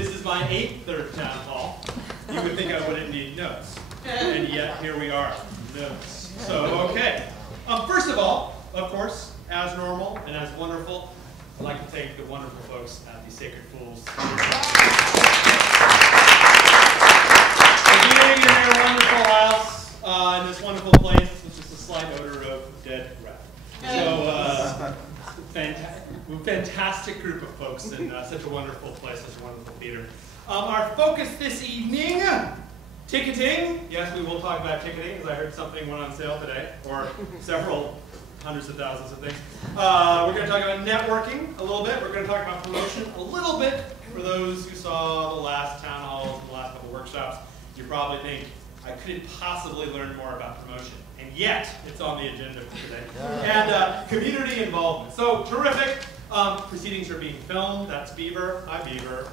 This is my 8th third town hall. You would think I wouldn't need notes. And yet, here we are. Notes. So, okay. First of all, of course, as normal and as wonderful, I'd like to thank the wonderful folks at the Sacred Fools for being in their wonderful house, in this wonderful place with just a slight odor of dead rat. So, fantastic group of folks in such a wonderful place, such a wonderful theater. Our focus this evening, ticketing. Yes, we will talk about ticketing, because I heard something went on sale today, or several hundreds of thousands of things. We're going to talk about networking a little bit. We're going to talk about promotion a little bit. For those who saw the last town halls, the last couple workshops, you probably think, I couldn't possibly learn more about promotion. And yet, it's on the agenda for today. And community involvement. So, terrific. Proceedings are being filmed. That's Beaver. Hi, Beaver.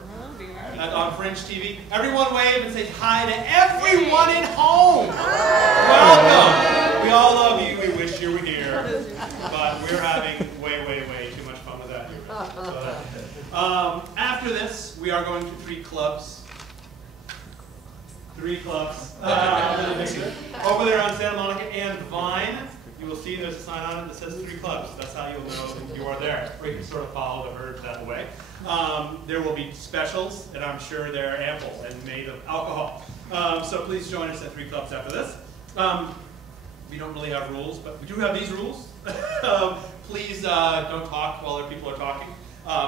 On Fringe TV. Everyone wave and say hi to everyone at home. Welcome. We all love you. We wish you were here. But we're having way, way, way too much fun without you. So after this, we are going to 3 clubs. 3 clubs. Over there on Santa Monica and Vine, you will see there's a sign on it that says 3 clubs. That's how you'll know that you are there. Or you can sort of follow the herd that way. There will be specials, and I'm sure they're ample and made of alcohol. So please join us at 3 clubs after this. We don't really have rules, but we do have these rules. Please don't talk while other people are talking.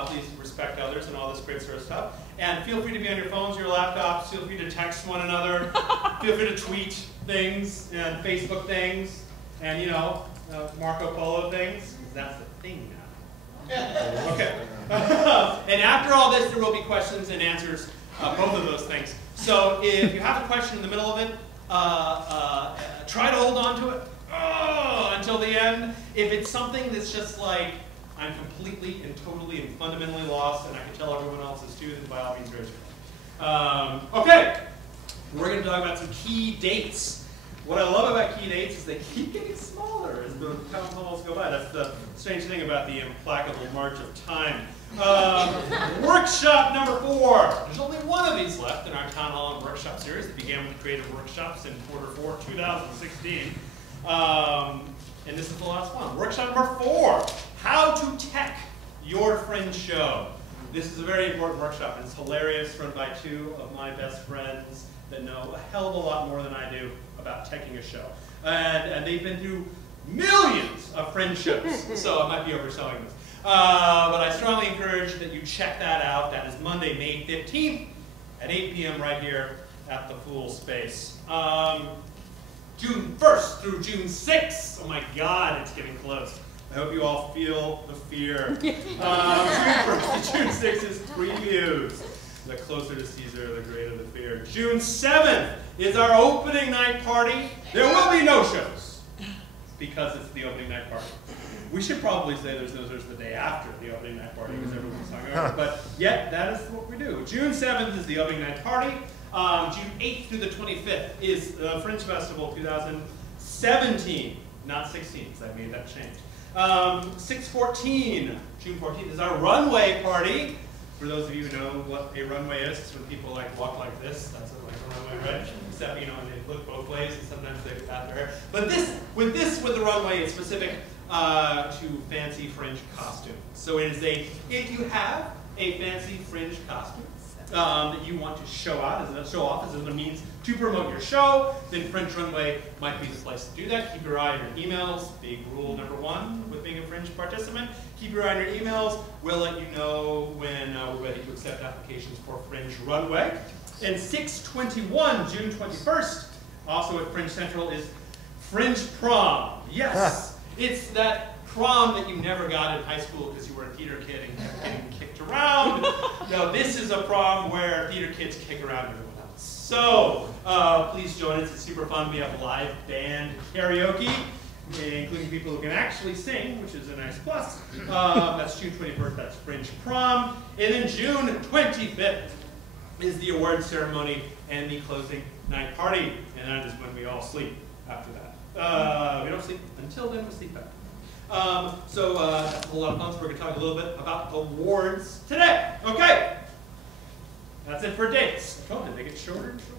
Please respect others and all this great sort of stuff. And feel free to be on your phones, your laptops. Feel free to text one another. Feel free to tweet things and Facebook things and, you know, Marco Polo things. That's the thing now. Okay. And after all this, there will be questions and answers, both of those things. So if you have a question in the middle of it, try to hold on to it until the end. If it's something that's just like, I'm completely and totally and fundamentally lost, and I can tell everyone else is too, then by all means raise your hand. Okay, we're going to talk about some key dates. What I love about key dates is they keep getting smaller as the town halls go by. That's the strange thing about the implacable march of time. Workshop number 4. There's only one of these left in our town hall and workshop series. It began with creative workshops in Q4 2016. And this is the last one. Workshop number 4, how to tech your Fringe show. This is a very important workshop, and it's hilarious, run by 2 of my best friends that know a hell of a lot more than I do about teching a show. And they've been through millions of Fringe shows, so I might be overselling this. But I strongly encourage that you check that out. That is Monday, May 15th at 8 p.m. right here at the Fool Space. June 1st through June 6th. Oh my God, it's getting close. I hope you all feel the fear. June 1st to June 6th is previews. The closer to Caesar, the greater the fear. June 7th is our opening night party. There will be no shows because it's the opening night party. We should probably say there's the day after the opening night party because everyone's hungover. But yet, that is what we do. June 7th is the opening night party. June 8th through the 25th is the Fringe Festival 2017, not 16, because I made that change. 6/14, June 14th is our runway party. For those of you who know what a runway is, it's when people like walk like this. That's like a runway, right? Except, you know, they look both ways, and sometimes they pat their hair. But with the runway, it's specific to fancy Fringe costume. So it is if you have a fancy Fringe costume that you want to show off as a means to promote your show, then Fringe Runway might be the place to do that. Keep your eye on your emails. Big rule number 1 with being a Fringe participant. Keep your eye on your emails. We'll let you know when we're ready to accept applications for Fringe Runway. And 6/21, June 21st, also at Fringe Central, is Fringe Prom. Yes, it's that prom that you never got in high school because you were a theater kid and kept getting kicked around. No, this is a prom where theater kids kick around everyone else. So please join us. It's super fun. We have live band karaoke, including people who can actually sing, which is a nice plus. That's June 21st. That's Fringe Prom. And then June 25th is the award ceremony and the closing night party. And that is when we all sleep after that. We don't sleep until then, we sleep after. That's a whole lot of fun, so we're going to talk a little bit about awards today. Okay. That's That's it for dates. Oh, did they get shorter and shorter?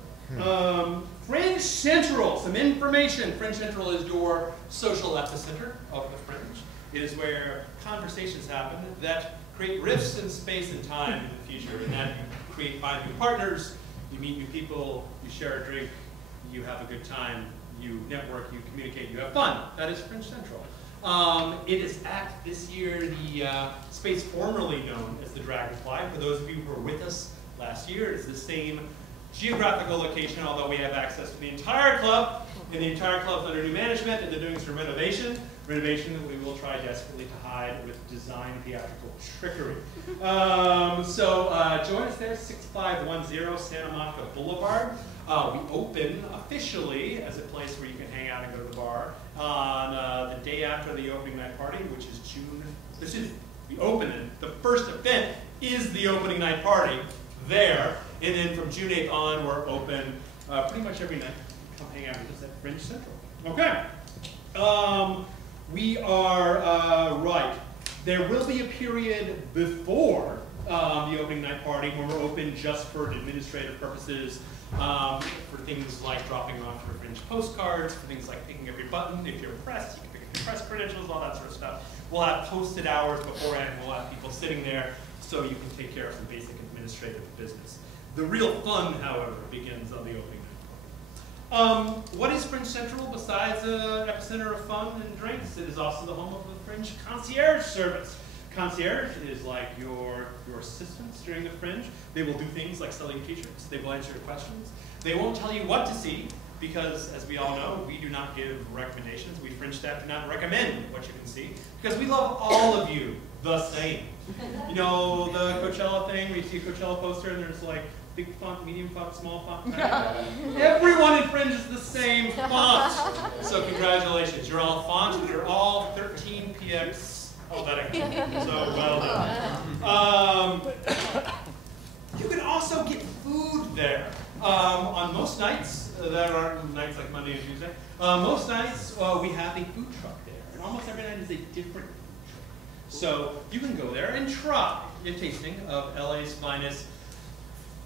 Fringe Central, some information. Fringe Central is your social epicenter of the Fringe. It is where conversations happen that create rifts in space and time in the future, and that you find new partners, you meet new people, you share a drink, you have a good time, you network, you communicate, you have fun. That is Fringe Central. It is at, this year, the space formerly known as the Dragonfly. For those of you who were with us last year, it's the same geographical location, although we have access to the entire club, and the entire club's under new management, and they're doing some renovation that we will try desperately to hide with design theatrical trickery. Join us there, 6510 Santa Monica Boulevard. We open officially as a place where you can hang out and go to the bar on the day after the opening night party, which is June. We open it. The first event is the opening night party there, and then from June 8th on, we're open pretty much every night. Come hang out with us at Fringe Central. Okay. We are right. There will be a period before the opening night party when we're open just for administrative purposes, for things like dropping off your Fringe postcards, for things like picking up your button. If you're pressed, you can pick up your press credentials, all that sort of stuff. We'll have posted hours beforehand. We'll have people sitting there so you can take care of some basic administrative business. The real fun, however, begins on the opening night. What is Fringe Central besides an epicenter of fun and drinks? It is also the home of the Fringe Concierge Service. Concierge is like your assistants during the Fringe. They will do things like selling t-shirts. They will answer your questions. They won't tell you what to see because, as we all know, we do not give recommendations. We Fringe staff do not recommend what you can see because we love all of you the same. You know the Coachella thing where you see a Coachella poster and there's like big font, medium font, small font. Everyone in Fringe is the same font. So congratulations, you're all font and you're all 13px. Oh, that so well done. You can also get food there. On most nights, that aren't nights like Monday and Tuesday, most nights we have a food truck there. And almost every night is a different food truck. So you can go there and try a tasting of LA's finest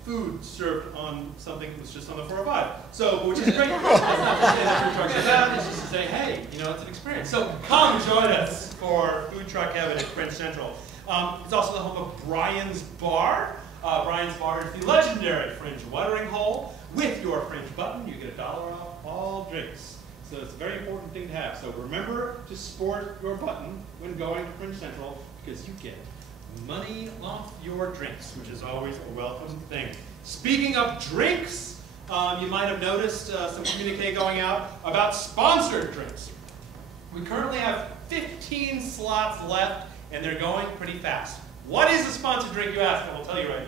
food served on something that was just on the 405. So, which is great. That's not to say that food trucks are bad, it's just to say, hey, you know, it's an experience. So come join us for Food Truck Heaven at Fringe Central. It's also the home of Brian's Bar. Brian's Bar is the legendary Fringe watering hole. With your Fringe button, you get $1 off all drinks. So it's a very important thing to have. So remember to sport your button when going to Fringe Central because you get money off your drinks, which is always a welcome thing. Speaking of drinks, you might have noticed some communique going out about sponsored drinks. We currently have 15 slots left, and they're going pretty fast. What is a sponsored drink, you ask? I will tell you right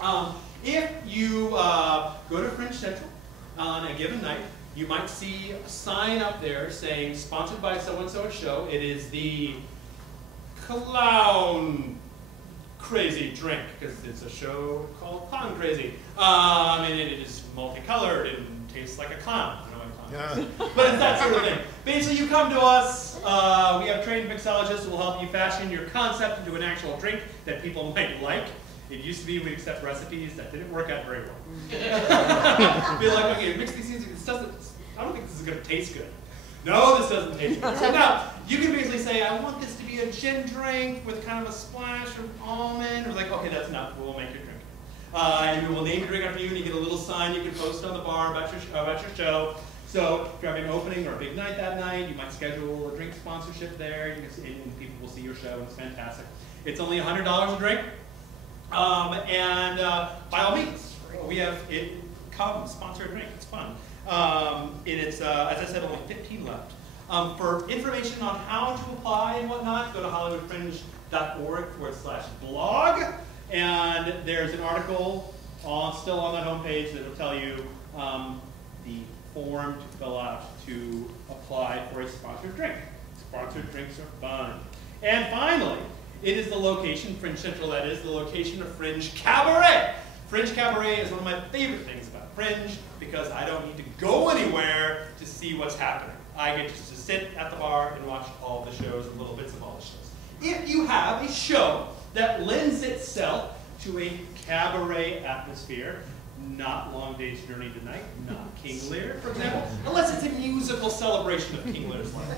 now. If you go to Fringe Central on a given night, you might see a sign up there saying, sponsored by so-and-so show. It is the Clown Crazy drink, because it's a show called Clown Crazy. And it is multicolored and tastes like a clown. I don't know what a clown is. But it's that sort of thing. Basically, you come to us, we have trained mixologists who will help you fashion your concept into an actual drink that people might like. It used to be we'd accept recipes that didn't work out very well. Be like, okay, mix these things, I don't think this is going to taste good. No, this doesn't taste good. So now, you can basically say, I want this to be a gin drink with kind of a splash of almond. Or like, okay, that's enough. We'll make your drink. And we will name your drink after you, and you get a little sign you can post on the bar about your show. So if you're having an opening or a big night that night, you might schedule a drink sponsorship there. You can see, and people will see your show, and it's fantastic. It's only $100 a drink. By all means, we have it. Come, sponsor a drink. It's fun. It's, as I said, only 15 left. For information on how to apply and whatnot, go to hollywoodfringe.org/blog. And there's an article still on that homepage that will tell you the form to fill out to apply for a sponsored drink. Sponsored drinks are fun. And finally, it is the location, Fringe Central, that is, the location of Fringe Cabaret. Fringe Cabaret is one of my favorite things about Fringe because I don't need to go anywhere to see what's happening. I get just to sit at the bar and watch all the shows and little bits of all the shows. If you have a show that lends itself to a cabaret atmosphere. Not Long Day's Journey to Night, not King Lear, for example, unless it's a musical celebration of King Lear's life.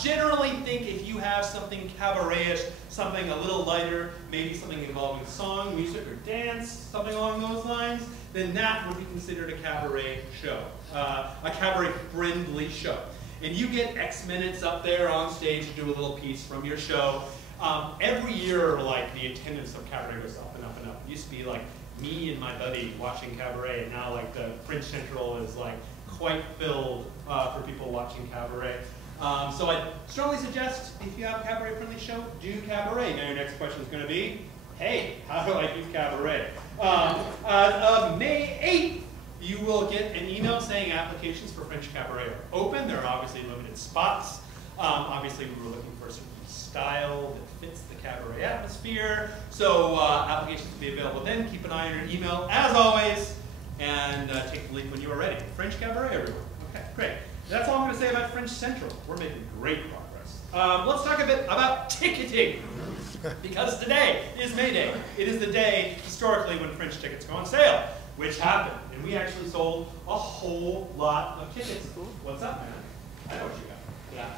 Generally think if you have something cabaret-ish, something a little lighter, maybe something involving song, music, or dance, something along those lines, then that would be considered a cabaret show, a cabaret-friendly show. And you get X minutes up there on stage to do a little piece from your show. Every year, like, the attendance of cabaret goes up and up and up. It used to be like me and my buddy watching cabaret, and now like the Fringe Central is like quite filled for people watching cabaret. So I strongly suggest if you have a cabaret-friendly show, do cabaret. Now your next question is going to be, hey, how do I do cabaret? May 8th, you will get an email saying applications for Fringe Cabaret are open. There are obviously limited spots. Obviously, we were looking for a certain style that fits the cabaret atmosphere. So applications will be available then. Keep an eye on your email, as always, and take the leap when you are ready. Fringe Cabaret, everyone. Okay, great. That's all I'm going to say about Fringe Central. We're making great progress. Let's talk a bit about ticketing. Because today is May Day. It is the day, historically, when Fringe tickets go on sale, which happened. And we actually sold a whole lot of tickets. What's up, man? I know what you got. Yeah.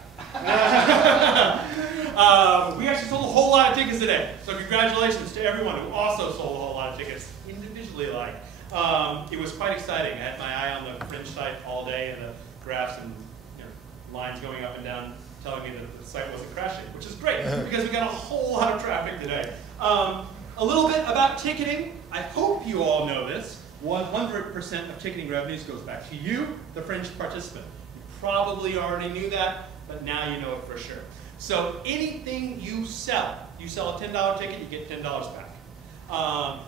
We actually sold a whole lot of tickets today. So congratulations to everyone who also sold a whole lot of tickets individually. It was quite exciting. I had my eye on the Fringe site all day, and the graphs and lines going up and down telling me that the site wasn't crashing, which is great because we got a whole lot of traffic today. A little bit about ticketing. I hope you all know this. 100% of ticketing revenues goes back to you, the Fringe participant. You probably already knew that, but now you know it for sure. So anything you sell a $10 ticket, you get $10 back.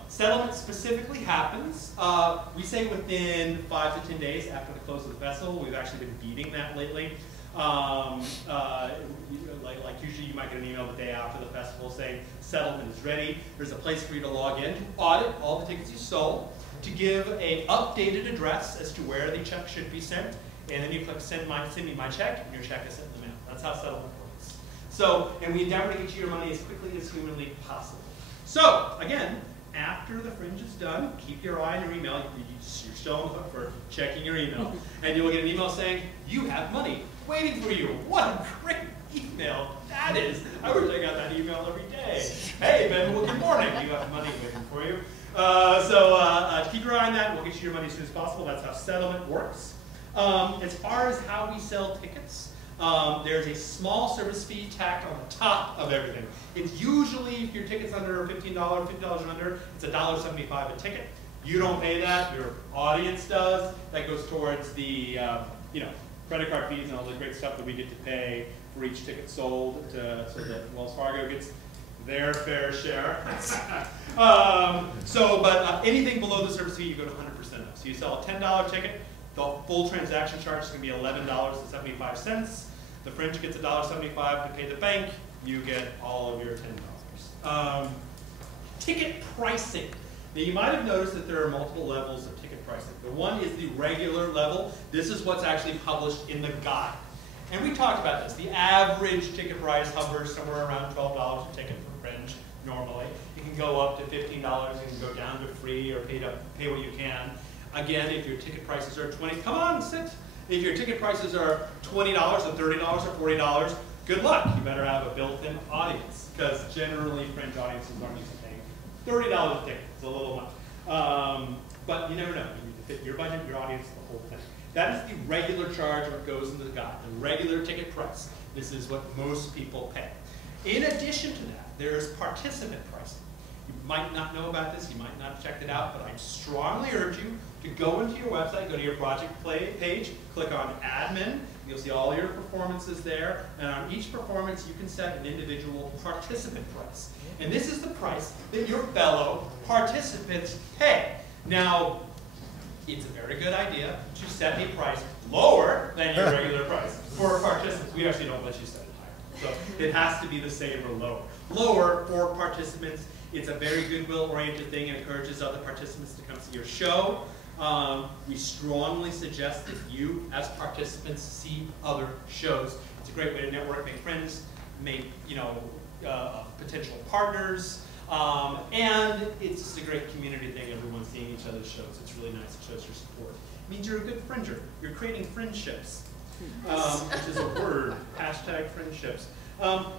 Settlement specifically happens, we say within 5 to 10 days after the close of the festival. We've actually been beating that lately. Like usually you might get an email the day after the festival saying settlement is ready. There's a place for you to log in to audit all the tickets you sold, to give an updated address as to where the check should be sent, and then you click send me my check, and your check is sent in the mail. That's how settlement works. So, and we endeavor to get you your money as quickly as humanly possible. So, again, after the Fringe is done, keep your eye on your email. You're still on the hook for checking your email, and you will get an email saying, you have money waiting for you. What a great email that is. I wish I got that email every day. Hey, Ben, well, good morning. You have money waiting for you. So keep your eye on that. We'll get you your money as soon as possible. That's how settlement works. As far as how we sell tickets, there's a small service fee tacked on the top of everything. It's usually, if your ticket's under $15 and under, it's $1.75 a ticket. You don't pay that, your audience does. That goes towards the credit card fees and all the great stuff that we get to pay for each ticket sold so that Wells Fargo gets their fair share. But anything below the service fee, you go to 100% of. So you sell a $10 ticket, the full transaction charge is going to be $11.75. The Fringe gets $1.75 to pay the bank. You get all of your $10. Ticket pricing. Now you might have noticed that there are multiple levels of ticket pricing. The one is the regular level. This is what's actually published in the guide. And we talked about this. The average ticket price hovers somewhere around $12 a ticket for Fringe normally. It can go up to $15, it can go down to free or pay what you can. Again, if your ticket prices are come on, sit. If your ticket prices are $20 or $30 or $40, good luck. You better have a built-in audience, because generally Fringe audiences aren't used to paying $30 a ticket. It's a little much. But you never know. You need to fit your budget, your audience, the whole thing. That is the regular charge what goes in the guide, the regular ticket price. This is what most people pay. In addition to that, there is participant pricing. You might not know about this, you might not have checked it out, but I strongly urge you to go into your website, go to your project page, click on admin, you'll see all your performances there, and on each performance you can set an individual participant price. And this is the price that your fellow participants pay. Now, it's a very good idea to set a price lower than your regular price for participants. We actually don't let you set it higher. So it has to be the same or lower. Lower for participants. It's a very goodwill-oriented thing and encourages other participants to come see your show. We strongly suggest that you, as participants, see other shows. It's a great way to network, make friends, make potential partners. And it's just a great community thing, everyone's seeing each other's shows. It's really nice, it shows your support. It means you're a good fringer. You're creating friendships, which is a word, hashtag friendships.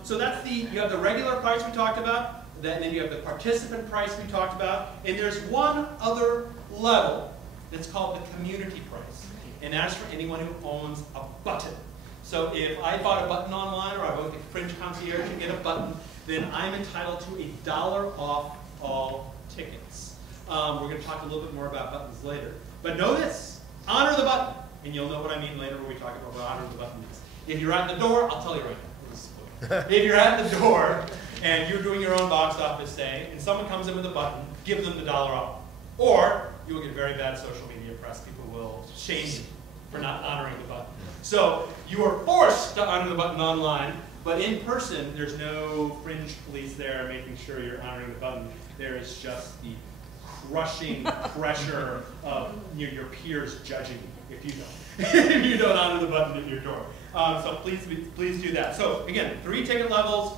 So that's you have the regular price we talked about, and then you have the participant price we talked about, and there's one other level that's called the community price, and that's for anyone who owns a button. So if I bought a button online, or I bought the Fringe concierge and get a button, then I'm entitled to $1 off all tickets. We're going to talk a little bit more about buttons later. But know this, honor the button, and you'll know what I mean later when we talk about what honor the button is. If you're at the door, I'll tell you right now. If you're at the door, and you're doing your own box office, say, and someone comes in with a button, give them the $1 off. Or you will get very bad social media press. People will shame you for not honoring the button. So you are forced to honor the button online, but in person, there's no Fringe police there making sure you're honoring the button. There is just the crushing pressure of your peers judging you if you don't. If you don't honor the button at your door. So please do that. So again, 3 ticket levels.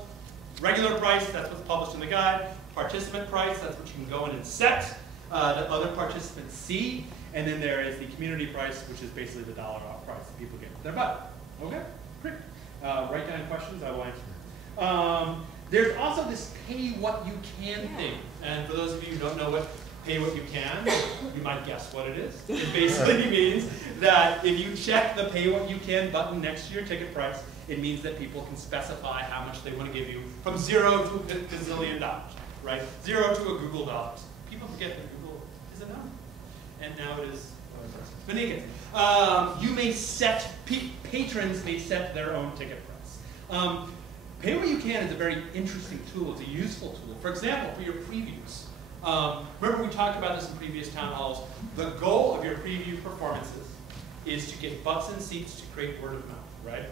Regular price, that's what's published in the guide. Participant price, that's what you can go in and set. That other participants see. And then there is the community price, which is basically the $1 off price that people get for their button. Okay, great. Write down questions, I will answer. There's also this pay what you can thing. And for those of you who don't know what pay what you can, you might guess what it is. It basically means that if you check the pay what you can button next to your ticket price, it means that people can specify how much they want to give you from 0 to a gazillion dollars, right? 0 to a Google dollars. People forget that Google is a number. And now it is Benigans. You may set, patrons may set their own ticket price. Pay what you can is a very interesting tool. It's a useful tool. For example, for your previews. Remember we talked about this in previous town halls. The goal of your preview performances is to get butts and seats to create word of mouth, right?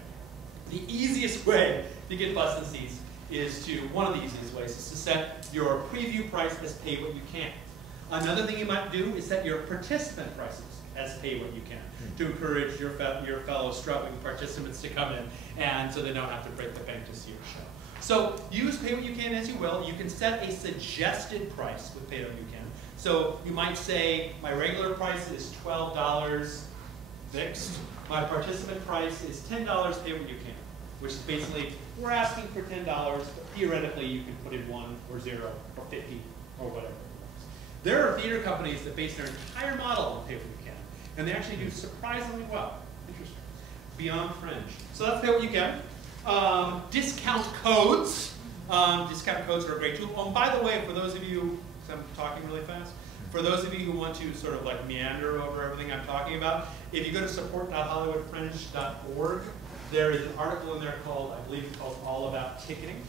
The easiest way to get butts and seats is one of the easiest ways is to set your preview price as pay what you can. Another thing you might do is set your participant prices as pay what you can to encourage your fellow struggling participants to come in, and so they don't have to break the bank to see your show. So use pay what you can as you will. You can set a suggested price with pay what you can. So you might say, my regular price is $12 fixed. My participant price is $10 pay what you can, which is basically, we're asking for $10, but theoretically you can put in 1 or 0 or 50 or whatever. There are theater companies that base their entire model on pay what you can, and they actually do surprisingly well. Interesting. Beyond Fringe. So that's pay what you can. Discount codes. Discount codes are a great tool. Oh, and by the way, for those of you, because I'm talking really fast, for those of you who want to sort of like meander over everything I'm talking about, if you go to support.hollywoodfringe.org, there is an article in there called, I believe it's called All About Ticketing.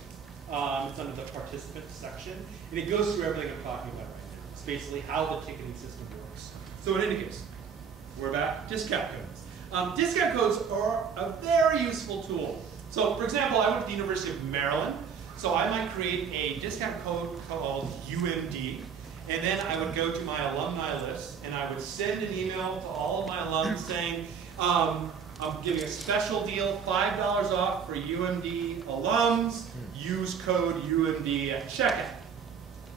It's under the participant section, and it goes through everything I'm talking about right now. It's basically how the ticketing system works. So in any case, we're back. Discount codes. Discount codes are a very useful tool. So for example, I went to the University of Maryland, so I might create a discount code called UMD, and then I would go to my alumni list, and I would send an email to all of my alums saying, I'm giving a special deal, $5 off for UMD alums, use code UMD at checkout,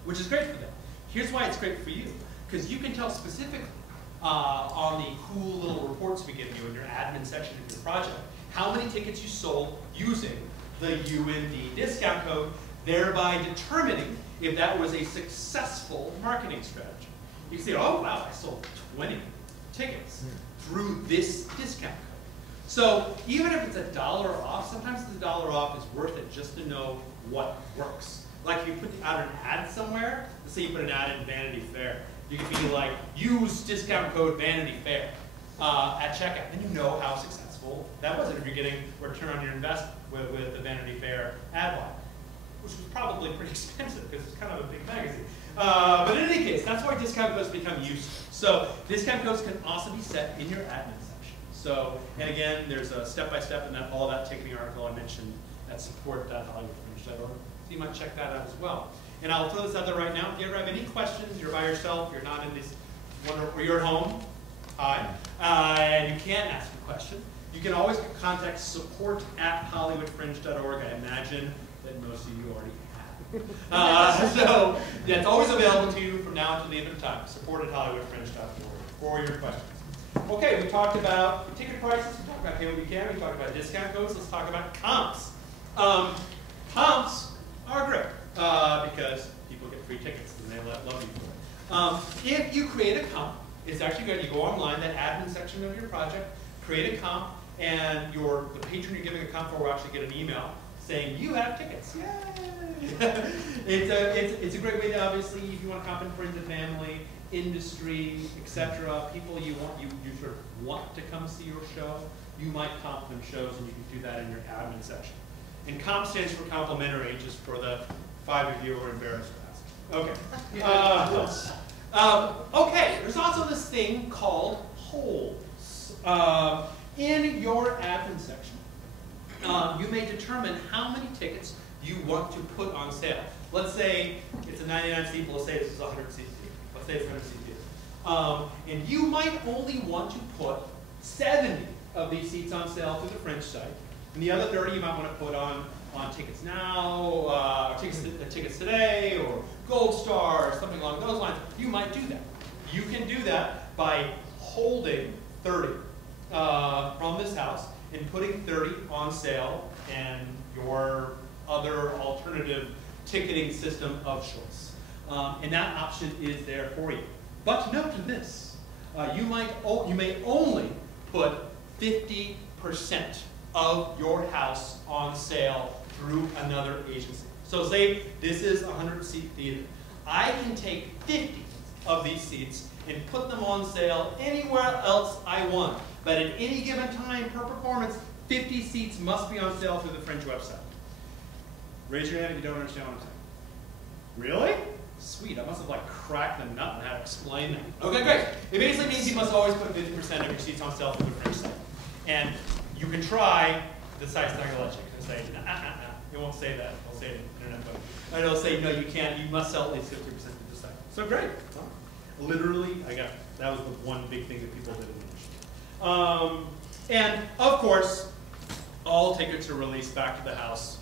which is great for them. Here's why it's great for you, because you can tell specifically on the cool little reports we give you in your admin section of your project how many tickets you sold using the UMD discount code, thereby determining if that was a successful marketing strategy. You can say, oh wow, I sold 20 tickets through this discount code. So even if it's $1 off, sometimes the $1 off is worth it just to know what works. Like if you put out an ad somewhere, let's say you put an ad in Vanity Fair, you could be like, use discount code Vanity Fair at checkout, and you know how successful that was, and if you're getting return on your investment with the Vanity Fair ad buy, which was probably pretty expensive because it's kind of a big magazine. But in any case, that's why discount codes become useful. So discount codes can also be set in your admin section. So, and again, there's a step-by-step in all that ticketing article I mentioned at support.hollywoodfringe.org. So you might check that out as well. And I'll throw this out there right now. If you ever have any questions, you're by yourself, you're not in this, or you're at home, hi, and you can't ask a question, you can always contact support@hollywoodfringe.org. I imagine that most of you already have. So that's always available to you from now until the end of time. Support@HollywoodFringe.org for your questions. Okay, we talked about ticket prices, we talked about pay what we can, we talked about discount codes, let's talk about comps. Comps are great because people get free tickets and they love you for it. If you create a comp, it's actually good. You go online, that admin section of your project, create a comp, and the patron you're giving a comp for will actually get an email saying you have tickets. Yay! It's a great way to, obviously, if you want to comp in friends and family, industry, etc., people you sort of want to come see your show, you might comp them shows, and you can do that in your admin section. And comp stands for complimentary, just for the 5 of you who are embarrassed to ask. Okay. Okay, there's also this thing called holds. In your admin section, you may determine how many tickets you want to put on sale. Let's say it's a 99 seat, let's say this is a 100 seat theater. Let's say it's a 100 seat theater. And you might only want to put 70 of these seats on sale through the Fringe site. And the other 30 you might want to put on Tickets Now, Tickets Today, or Gold Star, or something along those lines. You might do that. You can do that by holding 30 from this house and putting 30 on sale and your other alternative ticketing system of choice. And that option is there for you. But note this, you may only put 50% of your house on sale through another agency. So say this is a 100-seat theater. I can take 50 of these seats and put them on sale anywhere else I want. But at any given time per performance, 50 seats must be on sale through the Fringe website. Raise your hand if you don't understand what I'm saying. Really? Sweet, I must have cracked the nut on how to explain that. Okay, great. It basically means you must always put 50% of your seats on sale through the Fringe site. And you can try, the site's not going to let you. It's going to say, it won't say that. It'll say internet code. And it'll say, no, you can't. You must sell at least 50% of the site. So great. Literally, that was the one big thing that people didn't understand. And of course, all tickets are released back to the house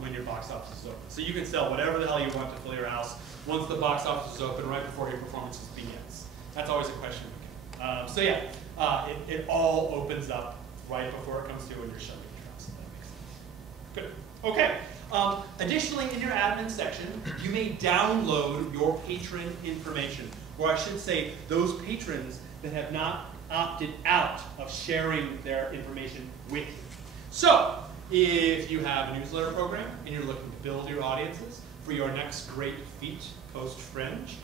when your box office is open. So you can sell whatever the hell you want to fill your house once the box office is open, right before your performance begins. That's always a question we get. So yeah, it all opens up right before it comes to when you're showing your house. That makes sense. Good. Okay. Additionally, in your admin section, you may download your patron information, or I should say, those patrons that have not opted out of sharing their information with you. So, if you have a newsletter program and you're looking to build your audiences for your next great feat post-Fringe,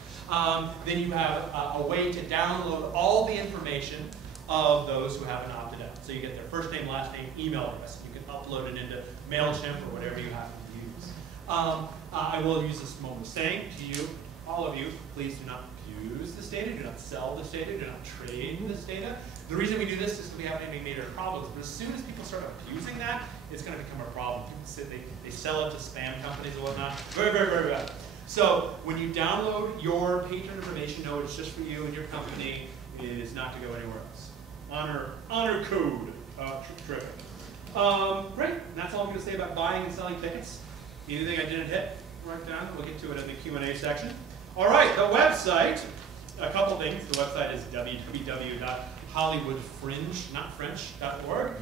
then you have a way to download all the information of those who haven't opted out. So you get their first name, last name, email address. You can upload it into MailChimp or whatever you happen to use. I will use this moment saying to you, all of you, please do not use this data, do not sell this data, do not trade this data. The reason we do this is because we haven't had any major problems, but as soon as people start abusing that, it's going to become a problem. People they sell it to spam companies and whatnot. Very, very, very bad. So when you download your patron information, know it's just for you and your company. It is not to go anywhere else. Honor code. Terrific. Great. And that's all I'm going to say about buying and selling tickets. Anything I didn't hit? Write down. We'll get to it in the Q&A section. All right, the website, a couple things. The website is www.hollywoodfringe, not French.org,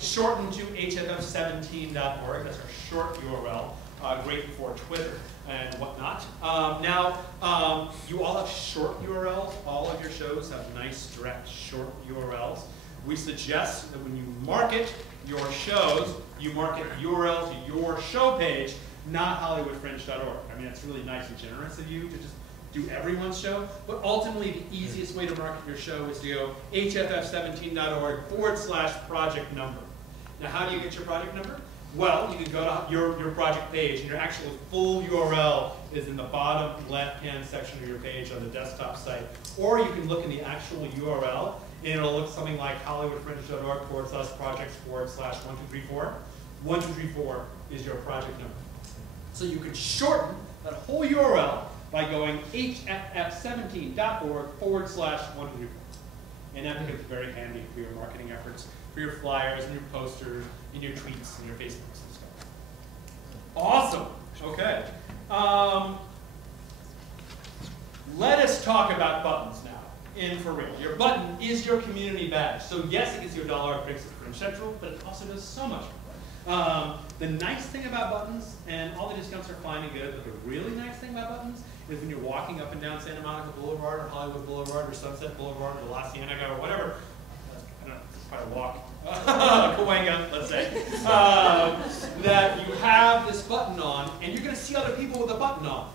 shortened to HFF17.org. That's our short URL, great for Twitter and whatnot. Now, you all have short URLs. All of your shows have nice, direct, short URLs. We suggest that when you market your shows, you market URL to your show page, not HollywoodFringe.org. I mean, it's really nice and generous of you to just do everyone's show, but ultimately the easiest way to market your show is to go HFF17.org/project number. Now, how do you get your project number? Well, you can go to your project page, and your actual full URL is in the bottom left-hand section of your page on the desktop site. Or you can look in the actual URL, and it'll look something like HollywoodFringe.org/projects/1234. 1234 is your project number. So you can shorten that whole URL by going HFF17.org/1234. And that becomes very handy for your marketing efforts, for your flyers and your posters, and your tweets and your Facebooks and stuff. Awesome. Okay. Let us talk about buttons now. And for real, your button is your community badge. So yes, it gets you $1 at Fringe Central, but it also does so much more. The nice thing about buttons, and all the discounts are fine and good, but the really nice thing about buttons is when you're walking up and down Santa Monica Boulevard or Hollywood Boulevard or Sunset Boulevard or La Cienega or whatever, I don't know, it's probably a walk, Cahuenga, let's say, that you have this button on, and you're going to see other people with a button on.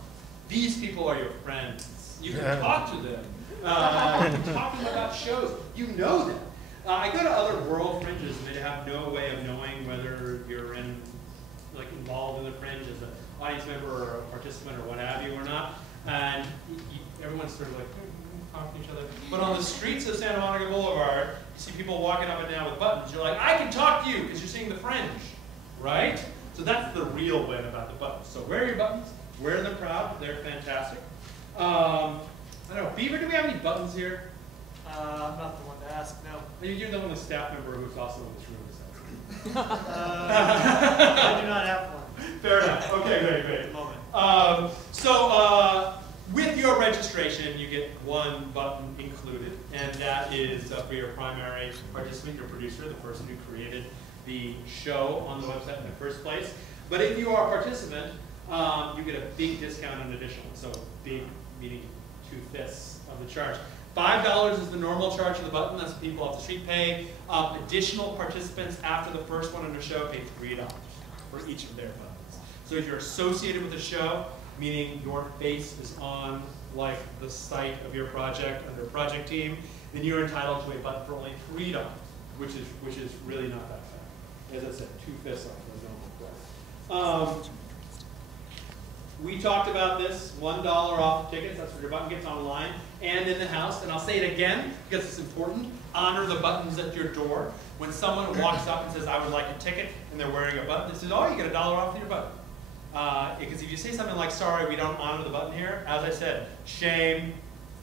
These people are your friends. You can talk to them. You can talk to them about shows. You know them. I go to other world fringes and they have no way of knowing whether you're involved in the fringe as an audience member or a participant or what have you or not. And everyone's sort of like talking to each other. But on the streets of Santa Monica Boulevard, you see people walking up and down with buttons. You're like, I can talk to you because you're seeing the fringe, right? So that's the real win about the buttons. So wear your buttons. Wear them proud. They're fantastic. I don't know, Beaver, do we have any buttons here? I'm not the one to ask, no. You're the only staff member who's also in this room. I do not have one. Fair enough. Okay, great. With your registration, you get one button included, and that is for your primary participant, your producer, the person who created the show on the website in the first place. But if you are a participant, you get a big discount on additional. So big meaning 2/5 of the charge. $5 is the normal charge for the button. That's what people off the street pay. Additional participants after the first one on the show pay $3 for each of their buttons. So if you're associated with the show, meaning your face is on like the site of your project under project team, then you're entitled to a button for only $3, which is really not that bad. As I said, 2/5 off the normal price. We talked about this, $1 off the tickets. That's what your button gets online and in the house. And I'll say it again because it's important. Honor the buttons at your door. When someone walks up and says, I would like a ticket, and they're wearing a button, it says, oh, you get $1 off your button. Because if you say something like, sorry, we don't honor the button here, as I said, shame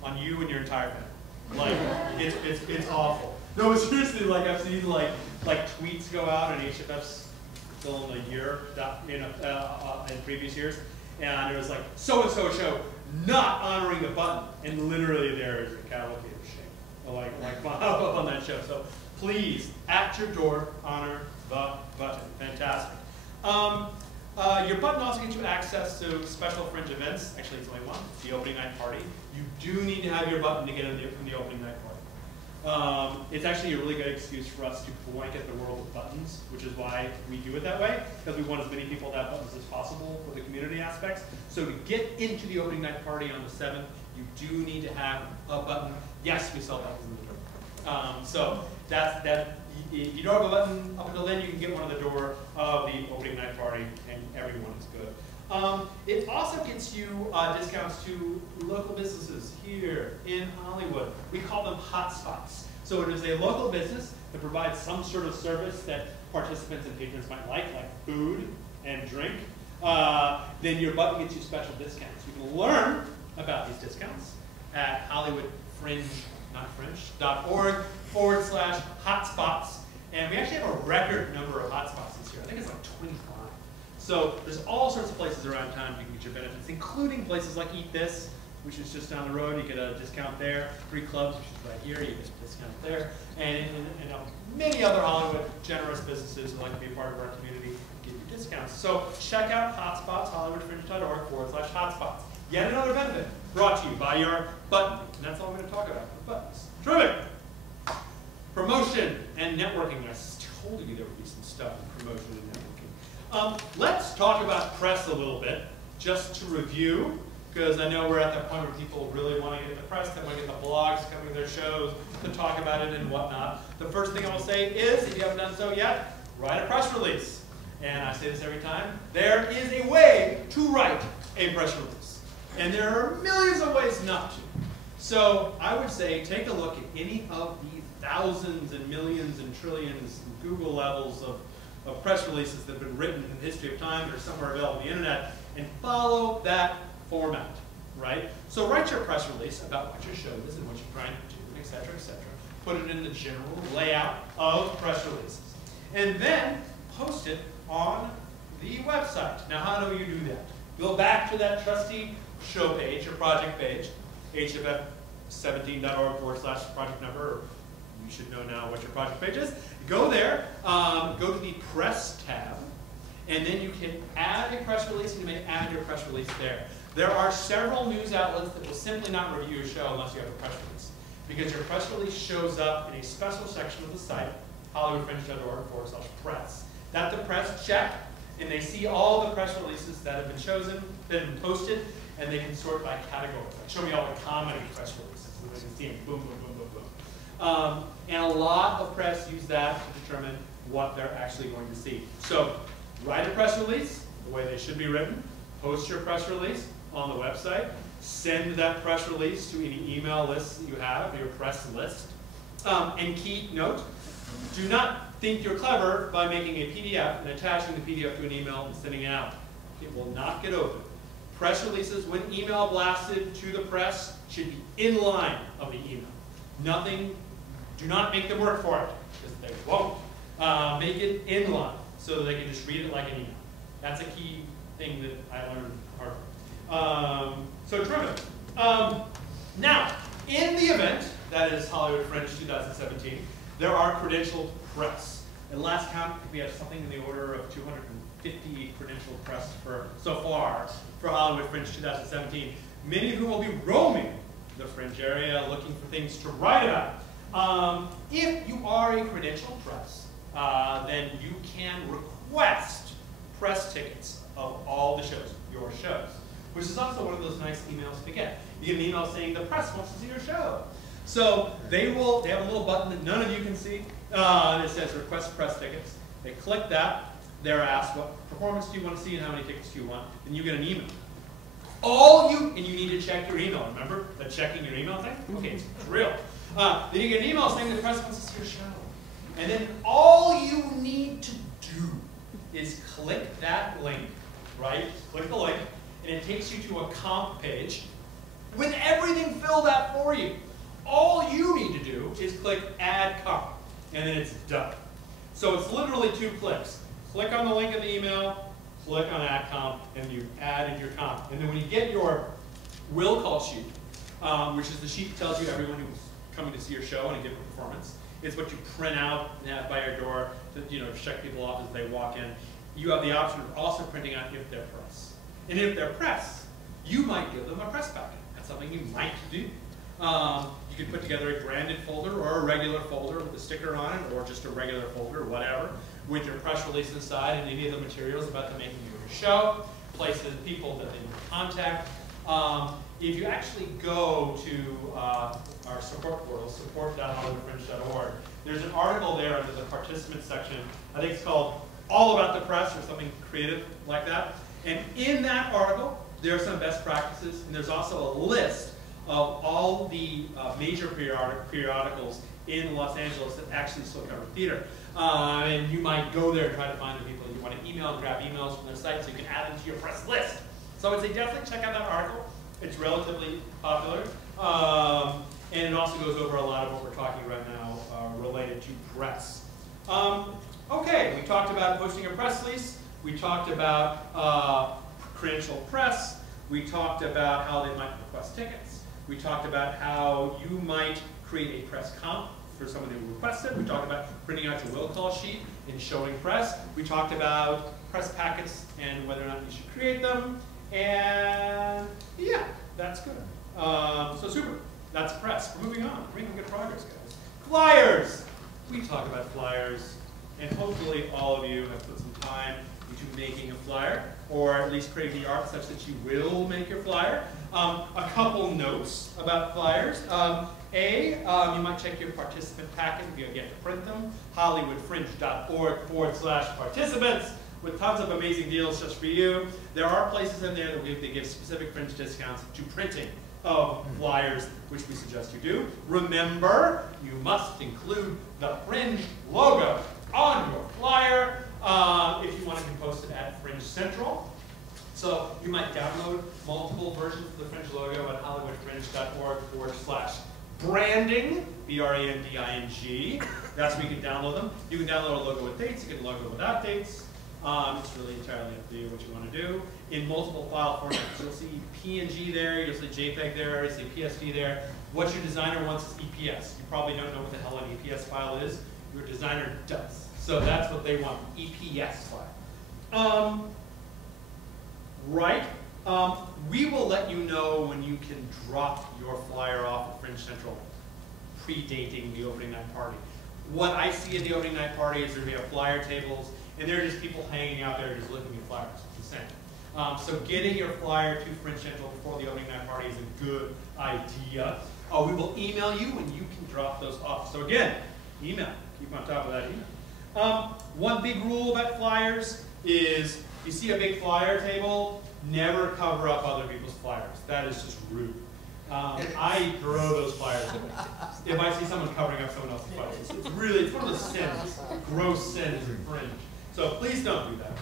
on you and your entire family. Like, it's awful. No, seriously, like I've seen like tweets go out, and HFF's still in the year, in previous years. And it was like, so-and-so show not honoring the button. And literally there is a cavalcade of shame. Like up on that show. So please, at your door, honor the button. Fantastic. Your button also gets you access to special Fringe events. Actually, it's only one. It's the opening night party. You do need to have your button to get in the opening night party. It's actually a really good excuse for us to blanket the world with buttons, which is why we do it that way, because we want as many people to have buttons as possible for the community aspects. So to get into the opening night party on the 7th, you do need to have a button. Yes, we sell buttons in the door. So that's that. You don't have a button up until then, you can get one at the door of the opening night party, and everyone is good. It also gets you discounts to local businesses here in Hollywood. We call them hotspots. So it is a local business that provides some sort of service that participants and patrons might like food and drink. Then your button gets you special discounts. You can learn about these discounts at hollywoodfringe.org/hotspots. And we actually have a record number of hotspots this year. I think it's like 25. So there's all sorts of places around town you can get your benefits, including places like Eat This, which is just down the road. You get a discount there. Free Clubs, which is right here. You get a discount there. And many other Hollywood generous businesses who like to be a part of our community give you discounts. So check out Hotspots, hollywoodfringe.org/hotspots. Yet another benefit brought to you by your button. And that's all I'm going to talk about for buttons. Terrific. Promotion and networking. I told you there would be some stuff in promotion and networking. Let's talk about press a little bit, just to review, because I know we're at that point where people really want to get the press, they want to get the blogs coming to their shows to talk about it and whatnot. The first thing I will say is, if you haven't done so yet, write a press release. And I say this every time, there is a way to write a press release. And there are millions of ways not to. So I would say take a look at any of the thousands and millions and trillions and Google levels of press releases that have been written in the history of time that are somewhere available on the internet, and follow that format, right? So write your press release about what your show is and what you're trying to do, et cetera, et cetera. Put it in the general layout of press releases. And then post it on the website. Now, how do you do that? Go back to that trusty show page or project page, HFF17.org/project number. You should know now what your project page is. Go there, go to the press tab, and then you can add a press release, and you may add your press release there. There are several news outlets that will simply not review your show unless you have a press release, because your press release shows up in a special section of the site, HollywoodFringe.org/press. That the press check, and they see all the press releases that have been chosen, that have been posted, and they can sort by category. Like, show me all the comedy press releases, so they can see them, boom, boom, boom, boom, boom. And a lot of press use that to determine what they're actually going to see. So write a press release the way they should be written, post your press release on the website, send that press release to any email lists that you have, your press list, and key note, do not think you're clever by making a PDF and attaching the PDF to an email and sending it out. It will not get open. Press releases, when email blasted to the press, should be in line of the email. Nothing, do not make them work for it, because they won't. Make it in line so that they can just read it like an email. That's a key thing that I learned at Harvard. So terrific. Now, in the event, that is Hollywood Fringe 2017, there are credentialed press. At last count, we have something in the order of 250 credentialed press so far for Hollywood Fringe 2017. Many of whom will be roaming the Fringe area looking for things to write about. If you are a credentialed press, then you can request press tickets of all the shows, your shows, which is also one of those nice emails to get. You get an email saying the press wants to see your show. So they have a little button that none of you can see that says request press tickets. They click that. They're asked what performance do you want to see and how many tickets do you want. Then you get an email. And you need to check your email. Remember the checking your email thing? Okay, it's real. Then you get an email saying the press wants to see your show. And then all you need to do is click that link, right? Click the link, and it takes you to a comp page with everything filled out for you. All you need to do is click Add Comp, and then it's done. So it's literally 2 clicks. Click on the link in the email, click on Add Comp, and you add in your comp. And then when you get your will call sheet, which is the sheet that tells you everyone who's coming to see your show and a given performance, it's what you print out and have by your door to check people off as they walk in. You have the option of also printing out if they're press. And if they're press, you might give them a press packet. That's something you might do. You could put together a branded folder or a regular folder with a sticker on it, or just a regular folder, whatever, with your press release inside and any of the materials about the making of your show, places, people that they need to contact. If you actually go to our support portal, support.hollywoodfringe.org, there's an article there under the participant section. I think it's called All About the Press or something creative like that. And in that article, there are some best practices, and there's also a list of all the major periodicals in Los Angeles that actually still cover theater. And you might go there and try to find the people you want to email and grab emails from their site so you can add them to your press list. So I would say definitely check out that article. It's relatively popular. And it also goes over a lot of what we're talking right now related to press. Okay, we talked about posting a press release. We talked about credentialed press. We talked about how they might request tickets. We talked about how you might create a press comp for someone who requested. We talked about printing out your will call sheet and showing press. We talked about press packets and whether or not you should create them. And yeah, that's good. So super. That's press. We're moving on. We're making good progress, guys. Flyers. We talk about flyers, and hopefully all of you have put some time into making a flyer, or at least creating the art such that you will make your flyer. A couple notes about flyers. You might check your participant packet if you have to print them. HollywoodFringe.org/participants with tons of amazing deals just for you. There are places in there that they give specific Fringe discounts to printing of flyers, which we suggest you do. Remember, you must include the Fringe logo on your flyer if you want to post it at Fringe Central. So you might download multiple versions of the Fringe logo at hollywoodfringe.org/branding, B-R-A-N-D-I-N-G. That's where you can download them. You can download a logo with dates, you can logo without dates. It's really entirely up to you what you want to do. In multiple file formats, you'll see PNG there, you'll see JPEG there, you'll see PSD there. What your designer wants is EPS. You probably don't know what the hell an EPS file is. Your designer does. So that's what they want, EPS file. Right. We will let you know when you can drop your flyer off at Fringe Central, predating the opening night party. What I see at the opening night party is we have flyer tables, and there are just people hanging out there just looking at flyers. It's insane. So getting your flyer to Fringe Central before the opening night party is a good idea. We will email you when you can drop those off. So again, email. Keep on top of that email. One big rule about flyers is you see a big flyer table, never cover up other people's flyers. That is just rude. I throw those flyers away. If I see someone covering up someone else's flyers, it's one of the sins, gross sins in Fringe. So please don't do that.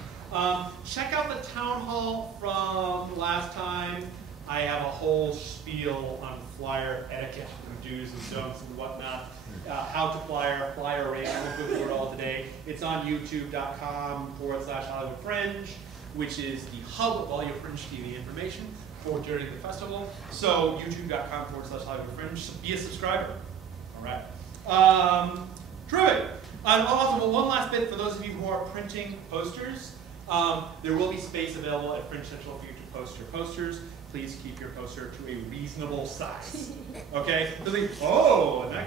Check out the town hall from last time. I have a whole spiel on flyer etiquette and do's and don'ts and whatnot. How to flyer array. I won't go through it all today. It's on youtube.com/Hollywood Fringe, which is the hub of all your Fringe TV information for during the festival. So youtube.com/Hollywood Fringe. Be a subscriber. All right. Terrific. Also, one last bit for those of you who are printing posters. There will be space available at Fringe Central for you to post your posters. Please keep your poster to a reasonable size. Okay? In that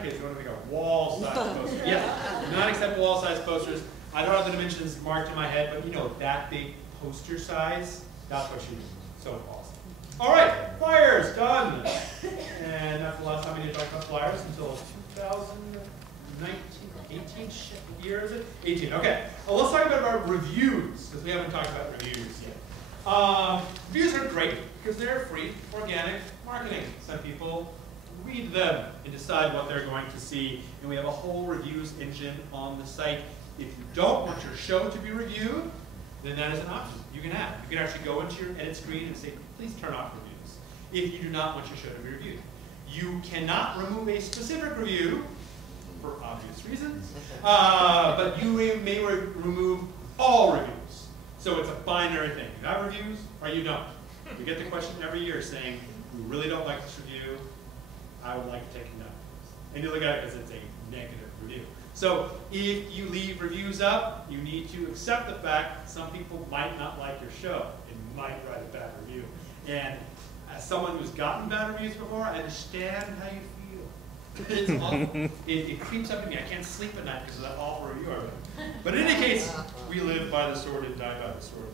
case, you want to make a wall-size poster. Yeah, do not accept wall-size posters. I don't have the dimensions marked in my head, but you know, that big poster size, that's what you need. So awesome. All right, flyers, done. And that's the last time we did talk about flyers until 2019, 18 year is it? 18, okay. Well, let's talk about reviews, because we haven't talked about reviews yet. Reviews are great because they're free, organic marketing. Some people read them and decide what they're going to see, and we have a whole reviews engine on the site. If you don't want your show to be reviewed, then that is an option you can have. You can actually go into your edit screen and say, please turn off reviews, if you do not want your show to be reviewed. You cannot remove a specific review, for obvious reasons, but you may remove all reviews. So it's a binary thing. You have reviews or you don't. We get the question every year saying, we really don't like this review, I would like to take it down. And you look at it because it's a negative review. So if you leave reviews up, you need to accept the fact that some people might not like your show and might write a bad review. And as someone who's gotten bad reviews before, I understand how you feel. It's awful. It creeps up in me. I can't sleep at night because of that awful review I read. But in any case, we live by the sword and die by the sword.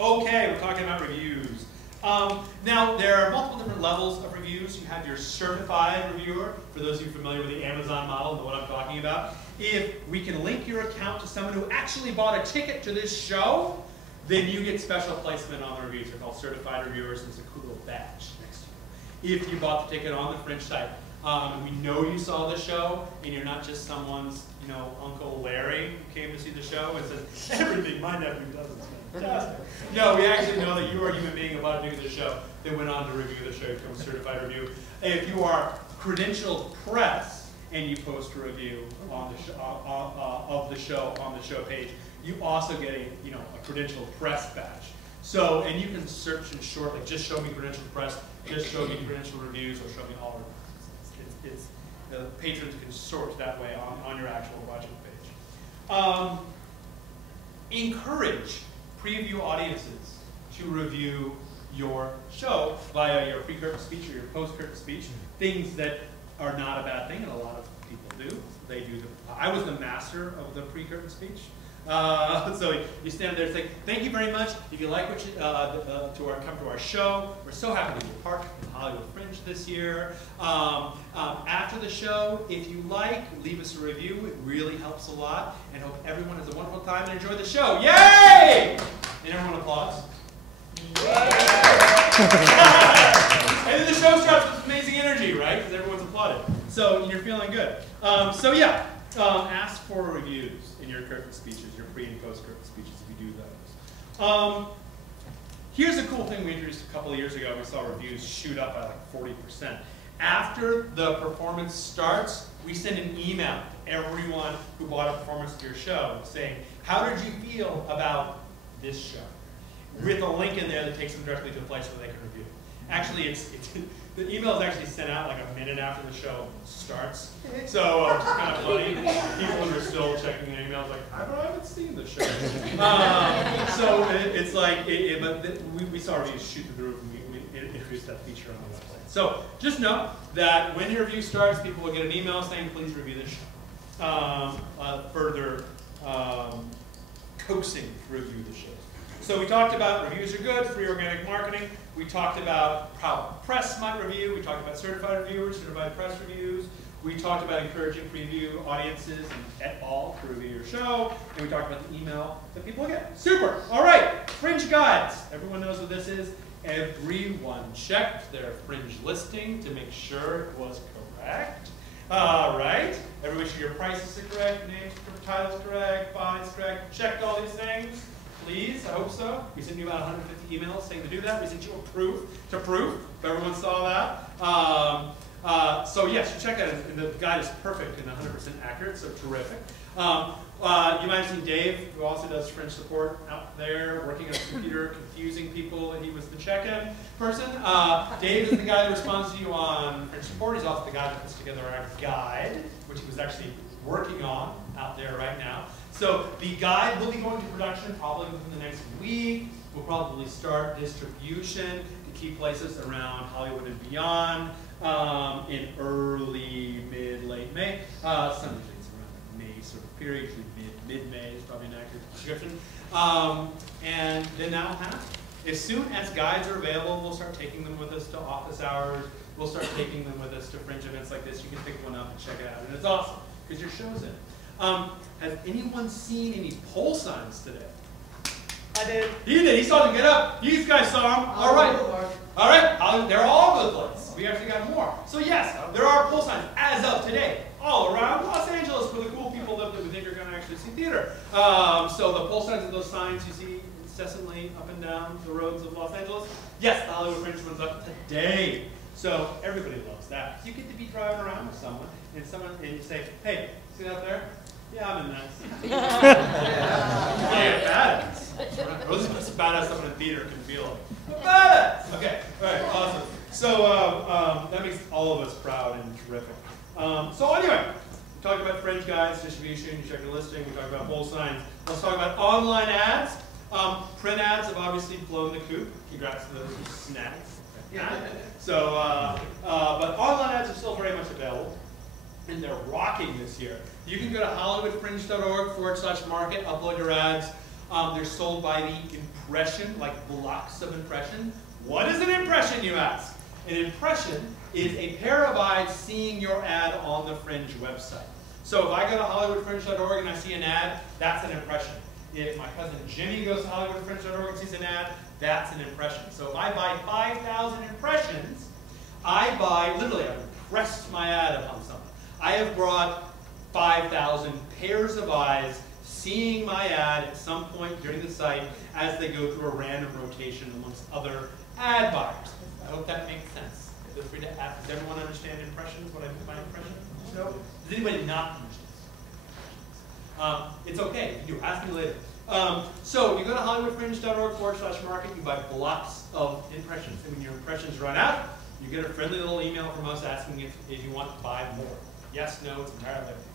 Okay, we're talking about reviews. Now, there are multiple different levels of reviews. You have your certified reviewer, for those of you familiar with the Amazon model, know what I'm talking about. If we can link your account to someone who actually bought a ticket to this show, then you get special placement on the reviews. They're called certified reviewers, and there's a cool little badge next to you. If you bought the ticket on the Fringe site, we know you saw the show, and you're not just someone's, Uncle Larry who came to see the show and said, everything my nephew does is fantastic. No, we actually know that you are a human being about to do the show that went on to review the show, become a certified review. If you are credentialed press and you post a review on the of the show on the show page, you also get a credentialed press badge. So, and you can search in short, like just show me credentialed press, just show me credentialed reviews, or show me all reviews. The patrons can sort that way on your actual budget page. Encourage preview audiences to review your show via your pre-curtain speech or your post-curtain speech, things that are not a bad thing, and a lot of people do. They do. I was the master of the pre-curtain speech. So you stand there and say, thank you very much. If you like what you, come to our show, we're so happy to be a part of the Hollywood Fringe this year. After the show, if you like, leave us a review. It really helps a lot. And hope everyone has a wonderful time and enjoy the show. Yay! And everyone applauds. And then the show starts with amazing energy, right? Because everyone's applauded. So you're feeling good. Ask for reviews in your curtain speeches, your pre and post curtain speeches, if you do those. Here's a cool thing we introduced a couple of years ago. We saw reviews shoot up by like 40%. After the performance starts, we send an email to everyone who bought a performance of your show saying, how did you feel about this show? With a link in there that takes them directly to a place where they can review. Actually, the email is actually sent out like a minute after the show starts. So it's kind of funny. People who are still checking their emails like, I haven't seen the show. So it's like, but we saw reviews shoot through the roof, and we introduced that feature on the website. So just know that when your review starts, people will get an email saying, please review this show. Further coaxing to review the show. So we talked about reviews are good, free organic marketing. We talked about how press might review. We talked about certified reviewers, certified press reviews. We talked about encouraging preview audiences et al. To review your show. And we talked about the email that people get. Super. All right. Fringe guides. Everyone knows what this is. Everyone checked their Fringe listing to make sure it was correct. Right? Everybody make sure your prices are correct, names, titles correct, body's correct. Checked all these things. Please, I hope so. We sent you about 150 emails saying to do that. We sent you a proof. If everyone saw that. So yes, you check that. And the guide is perfect and 100% accurate, so terrific. You might have seen Dave, who also does Fringe support out there, working on a computer, confusing people. He was the check-in person. Dave is the guy that responds to you on Fringe support. He's also the guy that puts together our guide, which he was actually working on out there right now. So the guide will be going to production probably within the next week. We'll probably start distribution to key places around Hollywood and beyond in early, late May. Some usually it's around May sort of period, usually mid-May is probably an accurate description. And then that'll happen. As soon as guides are available, we'll start taking them with us to office hours. We'll start taking them with us to Fringe events like this. You can pick one up and check it out. And it's awesome because your show's in it. Has anyone seen any pole signs today? I did. He did. He saw them get up. You guys saw them. All right. All right. They're all over the place. We actually got more. So yes, there are pole signs as of today all around Los Angeles where the cool people live that we think are going to actually see theater. So the pole signs are those signs you see incessantly up and down the roads of Los Angeles. Yes, the Hollywood Fringe one's up today. So everybody loves that. You get to be driving around with someone and you say, hey, see that there? Yeah, I'm in that. Yeah, badass. Those are the most badass stuff in a theater can feel like. Badass! Okay, all right, awesome. So that makes all of us proud and terrific. So anyway, we talked about Fringe guides, distribution, you check your listing, we talked about pole signs. Let's talk about online ads. Print ads have obviously blown the coop. Congrats to those who snagged. So, but online ads are still very much available. And they're rocking this year. You can go to hollywoodfringe.org/market, upload your ads. They're sold by the impression, like blocks of impression. What is an impression, you ask? An impression is a pair of eyes seeing your ad on the Fringe website. So if I go to hollywoodfringe.org and I see an ad, that's an impression. If my cousin Jimmy goes to hollywoodfringe.org and sees an ad, that's an impression. So if I buy 5,000 impressions, I buy, literally, I've impressed my ad upon someone. I have brought 5,000 pairs of eyes seeing my ad at some point during the site as they go through a random rotation amongst other ad buyers. I hope that makes sense. Feel free to ask. Does everyone understand impressions? What I mean by impressions? No? Does anybody not understand? It's okay. You do. Ask me later. So you go to hollywoodfringe.org/market. You buy blocks of impressions. And when your impressions run out, you get a friendly little email from us asking if you want to buy more. Yes, no, it's entirely up to you.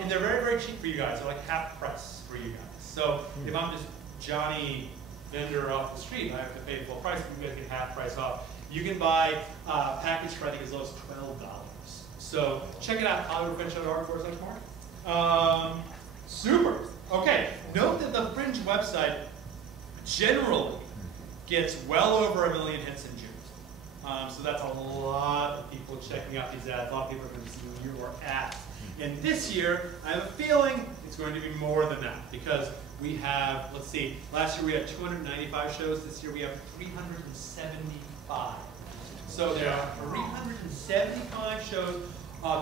And they're very, very cheap for you guys. They're like half price for you guys. So if I'm just Johnny vendor off the street, I have to pay full price, but you guys get half price off. You can buy a package for I think as low as $12. So check it out, hollywoodfringe.org/market. Super. Okay. Note that the Fringe website generally gets well over 1 million hits in June. So that's a lot of people checking out these ads. A lot of people are going to see your ads. And this year, I have a feeling it's going to be more than that because we have, let's see, last year we had 295 shows. This year we have 375. So there are 375 shows,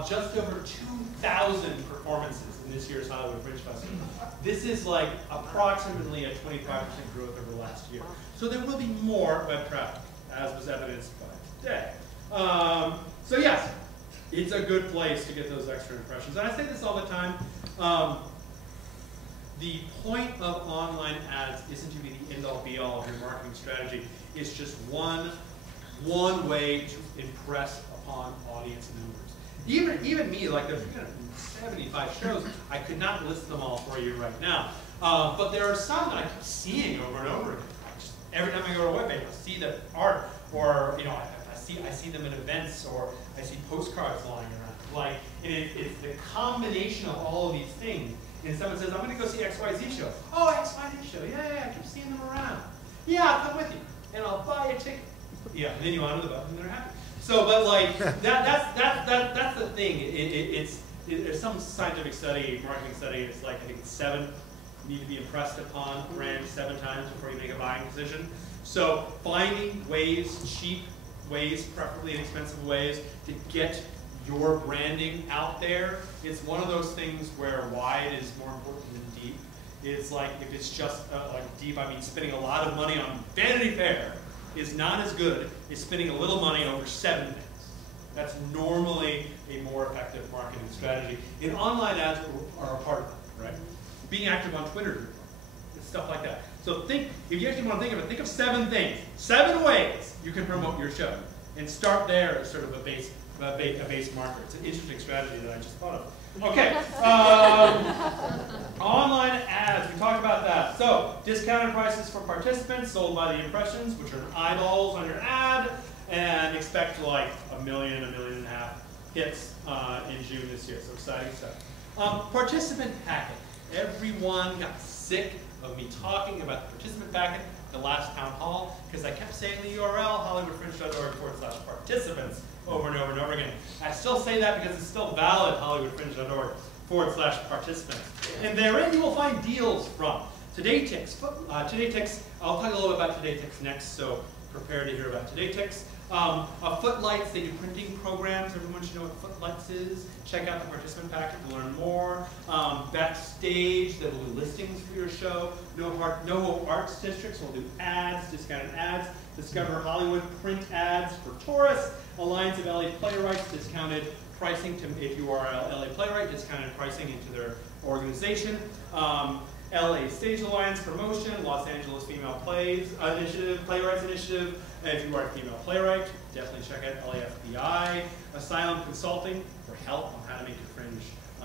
just over 2,000 performances in this year's Hollywood Fringe Festival. This is like approximately a 25% growth over last year. So there will be more web traffic, as was evidenced by So yes, it's a good place to get those extra impressions. And I say this all the time. The point of online ads isn't to be the end-all be-all of your marketing strategy. It's just one way to impress upon audience members. Even me, like there's 75 shows, I could not list them all for you right now. But there are some that I keep seeing over and over again. Every time I go to a webpage, I see the art, or I see them at events, or I see postcards lying around. Like it's the combination of all of these things. And someone says, I'm going to go see XYZ show. Oh, XYZ show. Yeah, I keep seeing them around. Yeah, I'll come with you, and I'll buy a ticket. Yeah, and then you honor the button, and they're happy. So, but like that's the thing. There's some scientific study, marketing study. It's like I think it's 7. You need to be impressed upon a brand 7 times before you make a buying decision. So finding ways, cheap ways, preferably inexpensive ways, to get your branding out there. It's one of those things where wide is more important than deep. It's like if it's just like deep, I mean spending a lot of money on Vanity Fair is not as good as spending a little money over 7 things. That's normally a more effective marketing strategy. And online ads are a part of that, right? Being active on Twitter, stuff like that. So think, if you actually want to think of it, think of 7 things, 7 ways you can promote your show, and start there as sort of a base marker. It's an interesting strategy that I just thought of. Okay, online ads, we talked about that. So, discounted prices for participants sold by the impressions, which are eyeballs on your ad, and expect like 1 million, 1.5 million hits in June this year. So exciting stuff. Participant packet. Everyone got sick of me talking about the participant packet at the last town hall because I kept saying the URL, hollywoodfringe.org/participants over and over and over again. I still say that because it's still valid, hollywoodfringe.org/participants. And therein you will find deals from Today Ticks. I'll talk a little bit about Today Ticks next, so prepare to hear about Today Ticks. Footlights, they do printing programs. Everyone should know what Footlights is. Check out the participant packet to learn more. Backstage, they will do listings for your show. NoHo Arts Districts will do ads, discounted ads. Discover Hollywood print ads for tourists. Alliance of LA Playwrights, discounted pricing to, if you are a LA Playwright, discounted pricing into their organization. LA Stage Alliance promotion, Los Angeles Female Plays Initiative, Playwrights Initiative. If you are a female playwright, definitely check out LAFBI. Asylum Consulting for help on how to make your Fringe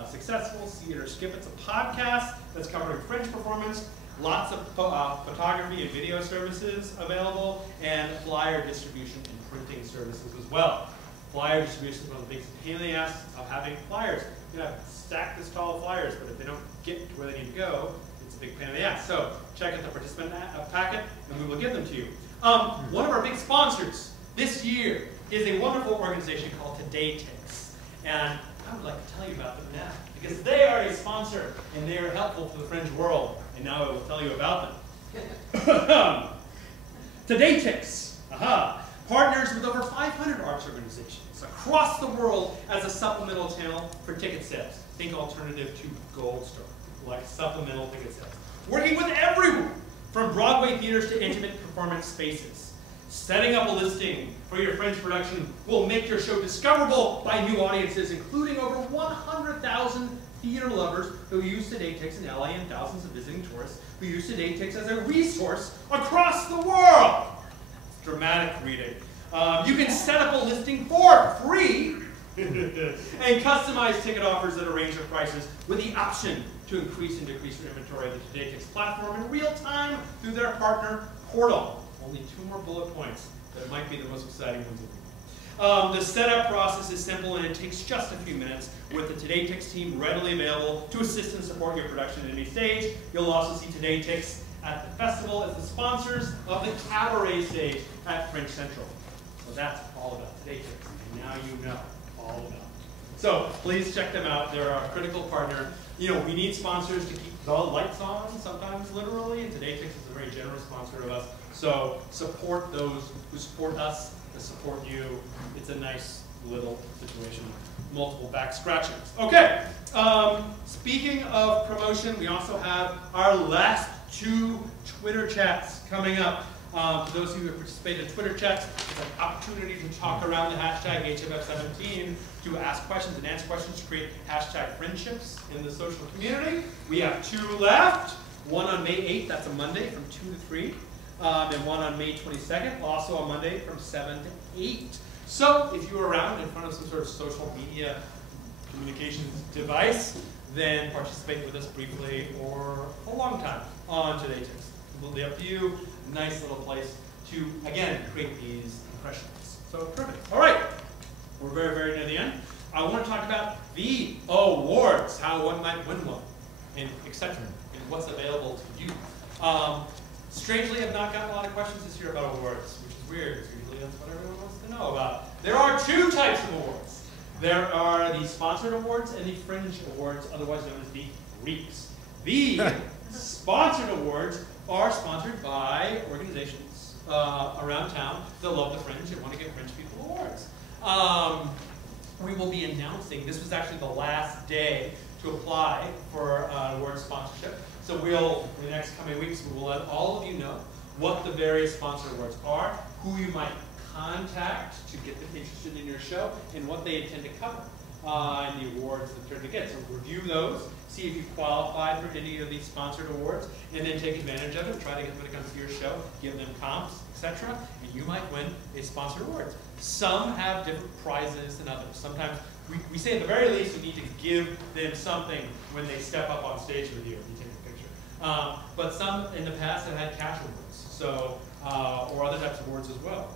successful. See It or Skip It's a podcast that's covering Fringe performance. Lots of photography and video services available, and flyer distribution and printing services as well. Flyer distribution is one of the biggest pain in the ass of having flyers. You know, stack this tall of flyers, but if they don't get to where they need to go, it's a big pain in the ass. So check out the participant packet, and we will give them to you. One of our big sponsors this year is a wonderful organization called Today Ticks. And I would like to tell you about them now, because they are a sponsor, and they are helpful to the Fringe world. And now I will tell you about them. Today Ticks, partners with over 500 arts organizations across the world as a supplemental channel for ticket sales. Think alternative to Gold Star, like supplemental ticket sales. Working with everyone, from Broadway theaters to intimate performance spaces. Setting up a listing for your Fringe production will make your show discoverable by new audiences, including over 100,000 theater lovers who use Today Ticks in LA and thousands of visiting tourists who use Today Ticks as a resource across the world. Dramatic reading. You can set up a listing for free and customize ticket offers at a range of prices with the option to increase and decrease your inventory of the Today Ticks platform in real time through their partner portal. Only 2 more bullet points that might be the most exciting ones of them. The setup process is simple and it takes just a few minutes with the Today Ticks team readily available to assist and support your production at any stage. You'll also see Today Ticks at the festival as the sponsors of the cabaret stage at Fringe Central. So that's all about Today Ticks, and now you know all about it. So please check them out. They're our critical partner. You know, we need sponsors to keep the lights on, sometimes literally, and Today Ticks is a very generous sponsor of us. So support those who support us, to support you. It's a nice little situation. Multiple back scratchings. Okay, speaking of promotion, we also have our last 2 Twitter chats coming up. For those of you who participate in Twitter chats, it's an opportunity to talk around the hashtag HFF17, to ask questions and answer questions, to create hashtag friendships in the social community. We have 2 left. One on May 8th, that's a Monday, from 2 to 3. And one on May 22nd, also a Monday, from 7 to 8. So if you're around in front of some sort of social media communications device, then participate with us briefly or a long time on today's tips. Completely up to you. Nice little place to, again, create these impressions. So perfect. All right. We're very, very near the end. I want to talk about the awards, how one might win one, and etc., and what's available to you. Strangely, I've not gotten a lot of questions this year about awards, which is weird, because usually that's what everyone wants to know about. There are 2 types of awards. There are the sponsored awards and the Fringe awards, otherwise known as the Reeks. The sponsored awards are sponsored by organizations around town that love the Fringe and want to give Fringe people awards. We will be announcing, this was actually the last day to apply for award sponsorship. So we'll, in the next coming weeks, we will let all of you know what the various sponsored awards are, who you might contact to get them interested in your show, and what they intend to cover in the awards that they're to get. So review those, see if you qualify for any of these sponsored awards, and then take advantage of it, try to get them to come to your show, give them comps, etc., and you might win a sponsored award. Some have different prizes than others. Sometimes we say at the very least you need to give them something when they step up on stage with you if you take a picture. But some in the past have had cash awards, so or other types of awards as well.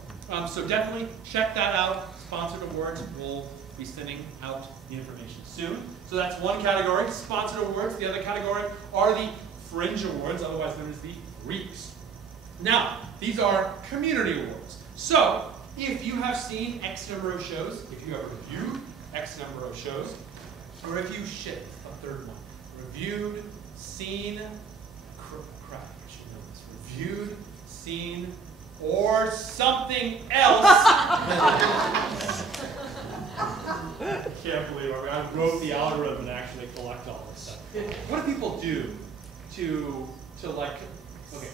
So definitely check that out. Sponsored awards, we'll be sending out the information soon. So that's one category, sponsored awards. The other category are the Fringe awards, otherwise known as the Reeks. Now, these are community awards. So if you have seen X number of shows, if you have reviewed X number of shows, or if you shipped a 3rd one, reviewed, seen, crap, I should know this, reviewed, seen, or something else. I can't believe it. I wrote the algorithm to actually collect all this stuff. What do people do to like, okay,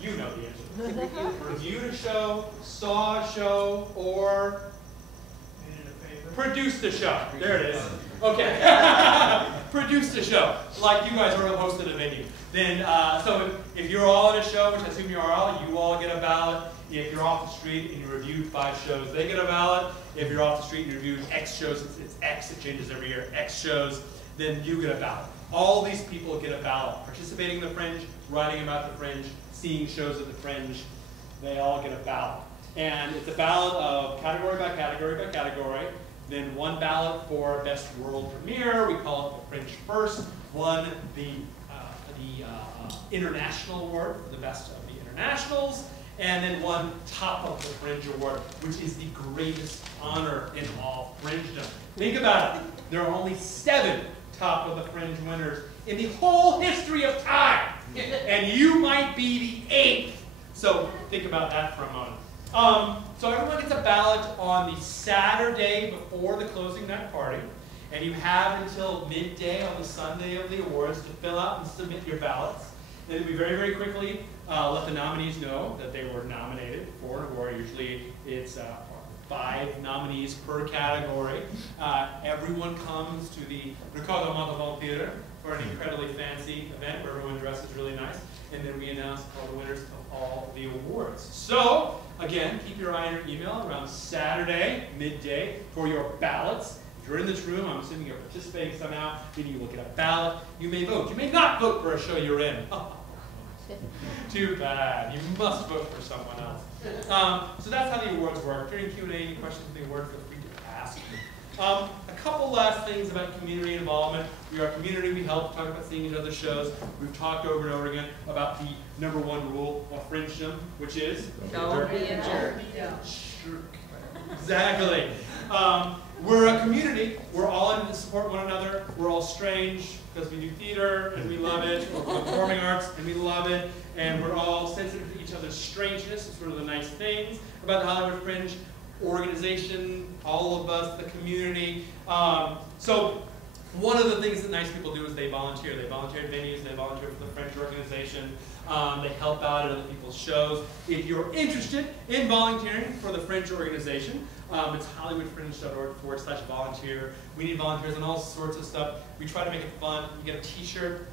you know the answer. Reviewed a show, saw a show, or produced a show. There it is. Okay. Produced a show, like you guys are hosting a venue. Then, so if you're all in a show, which I assume you are all, you all get a ballot. If you're off the street and you reviewed 5 shows, they get a ballot. If you're off the street and you reviewed X shows, it's X, it changes every year, X shows, then you get a ballot. All these people get a ballot. Participating in the Fringe, writing about the Fringe, seeing shows at the Fringe, they all get a ballot. And it's a ballot of category by category by category. Then 1 ballot for best world premiere, we call it the Fringe First. 1, the international award for the best of the internationals. And then 1 top of the Fringe award, which is the greatest honor in all Fringedom. Think about it. There are only 7 top of the Fringe winners in the whole history of time. And you might be the 8th. So think about that for a moment. So everyone gets a ballot on the Saturday before the closing night party. And you have until midday on the Sunday of the awards to fill out and submit your ballots. Then we very, very quickly let the nominees know that they were nominated for an award. Usually it's 5 nominees per category. Everyone comes to the Ricardo Montalban Theater for an incredibly fancy event where everyone dresses really nice. And then we announce all the winners of all the awards. So, again, keep your eye on your email around Saturday, midday, for your ballots. If you're in this room, I'm assuming you're participating somehow, then you will get a ballot. You may vote. You may not vote for a show you're in. Too bad. You must vote for someone else. So that's how the awards work. During Q&A, any questions on the award, feel free to ask. A couple last things about community involvement. We are a community. We help talk about seeing each other's shows. We've talked over and over again about the #1 rule of Fringedom, which is don't be a jerk. Exactly. We're a community. We're all in to support one another. We're all strange because we do theater and we love it. We're performing arts and we love it. And we're all sensitive to each other's strangeness. It's one of the nice things about the Hollywood Fringe organization, all of us, the community. So One of the things that nice people do is they volunteer. They volunteer at venues, they volunteer for the Fringe organization, they help out at other people's shows. If you're interested in volunteering for the Fringe organization, it's hollywoodfringe.org/volunteer. We need volunteers on all sorts of stuff. We try to make it fun. You get a t-shirt.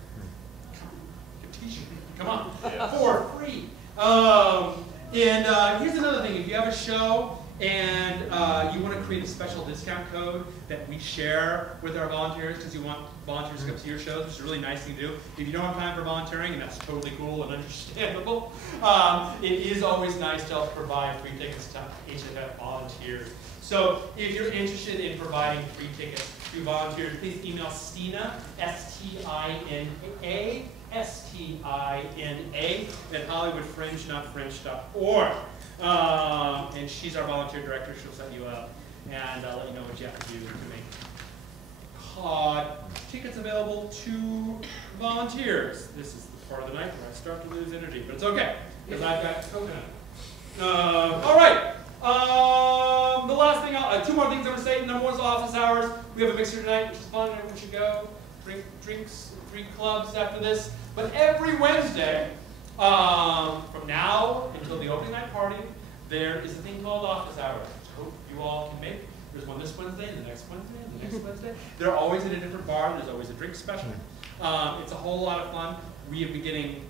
Come on, for free. Here's another thing. If you have a show and you want to create a special discount code that we share with our volunteers because you want volunteers to come to your shows, which is a really nice thing to do. If you don't have time for volunteering, and that's totally cool and understandable, it is always nice to help provide free tickets to HFF volunteers. So if you're interested in providing free tickets to volunteers, please email Stina, S-T-I-N-A, S-T-I-N-A, at hollywoodfringe.org. And she's our volunteer director. She'll set you up and let you know what you have to do to make tickets available to volunteers. This is the part of the night where I start to lose energy, but it's okay because I've got coconut. All right. The last thing, two more things I'm going to say. Number one is office hours. We have a mixer tonight, which is fun. Everyone should go. Drinks, 3 clubs after this. But every Wednesday, from now until the opening night party, there is a thing called office hours, which I hope you all can make. There's one this Wednesday, and the next Wednesday, and the next Wednesday. They're always at a different bar. There's always a drink special. It's a whole lot of fun. We have been getting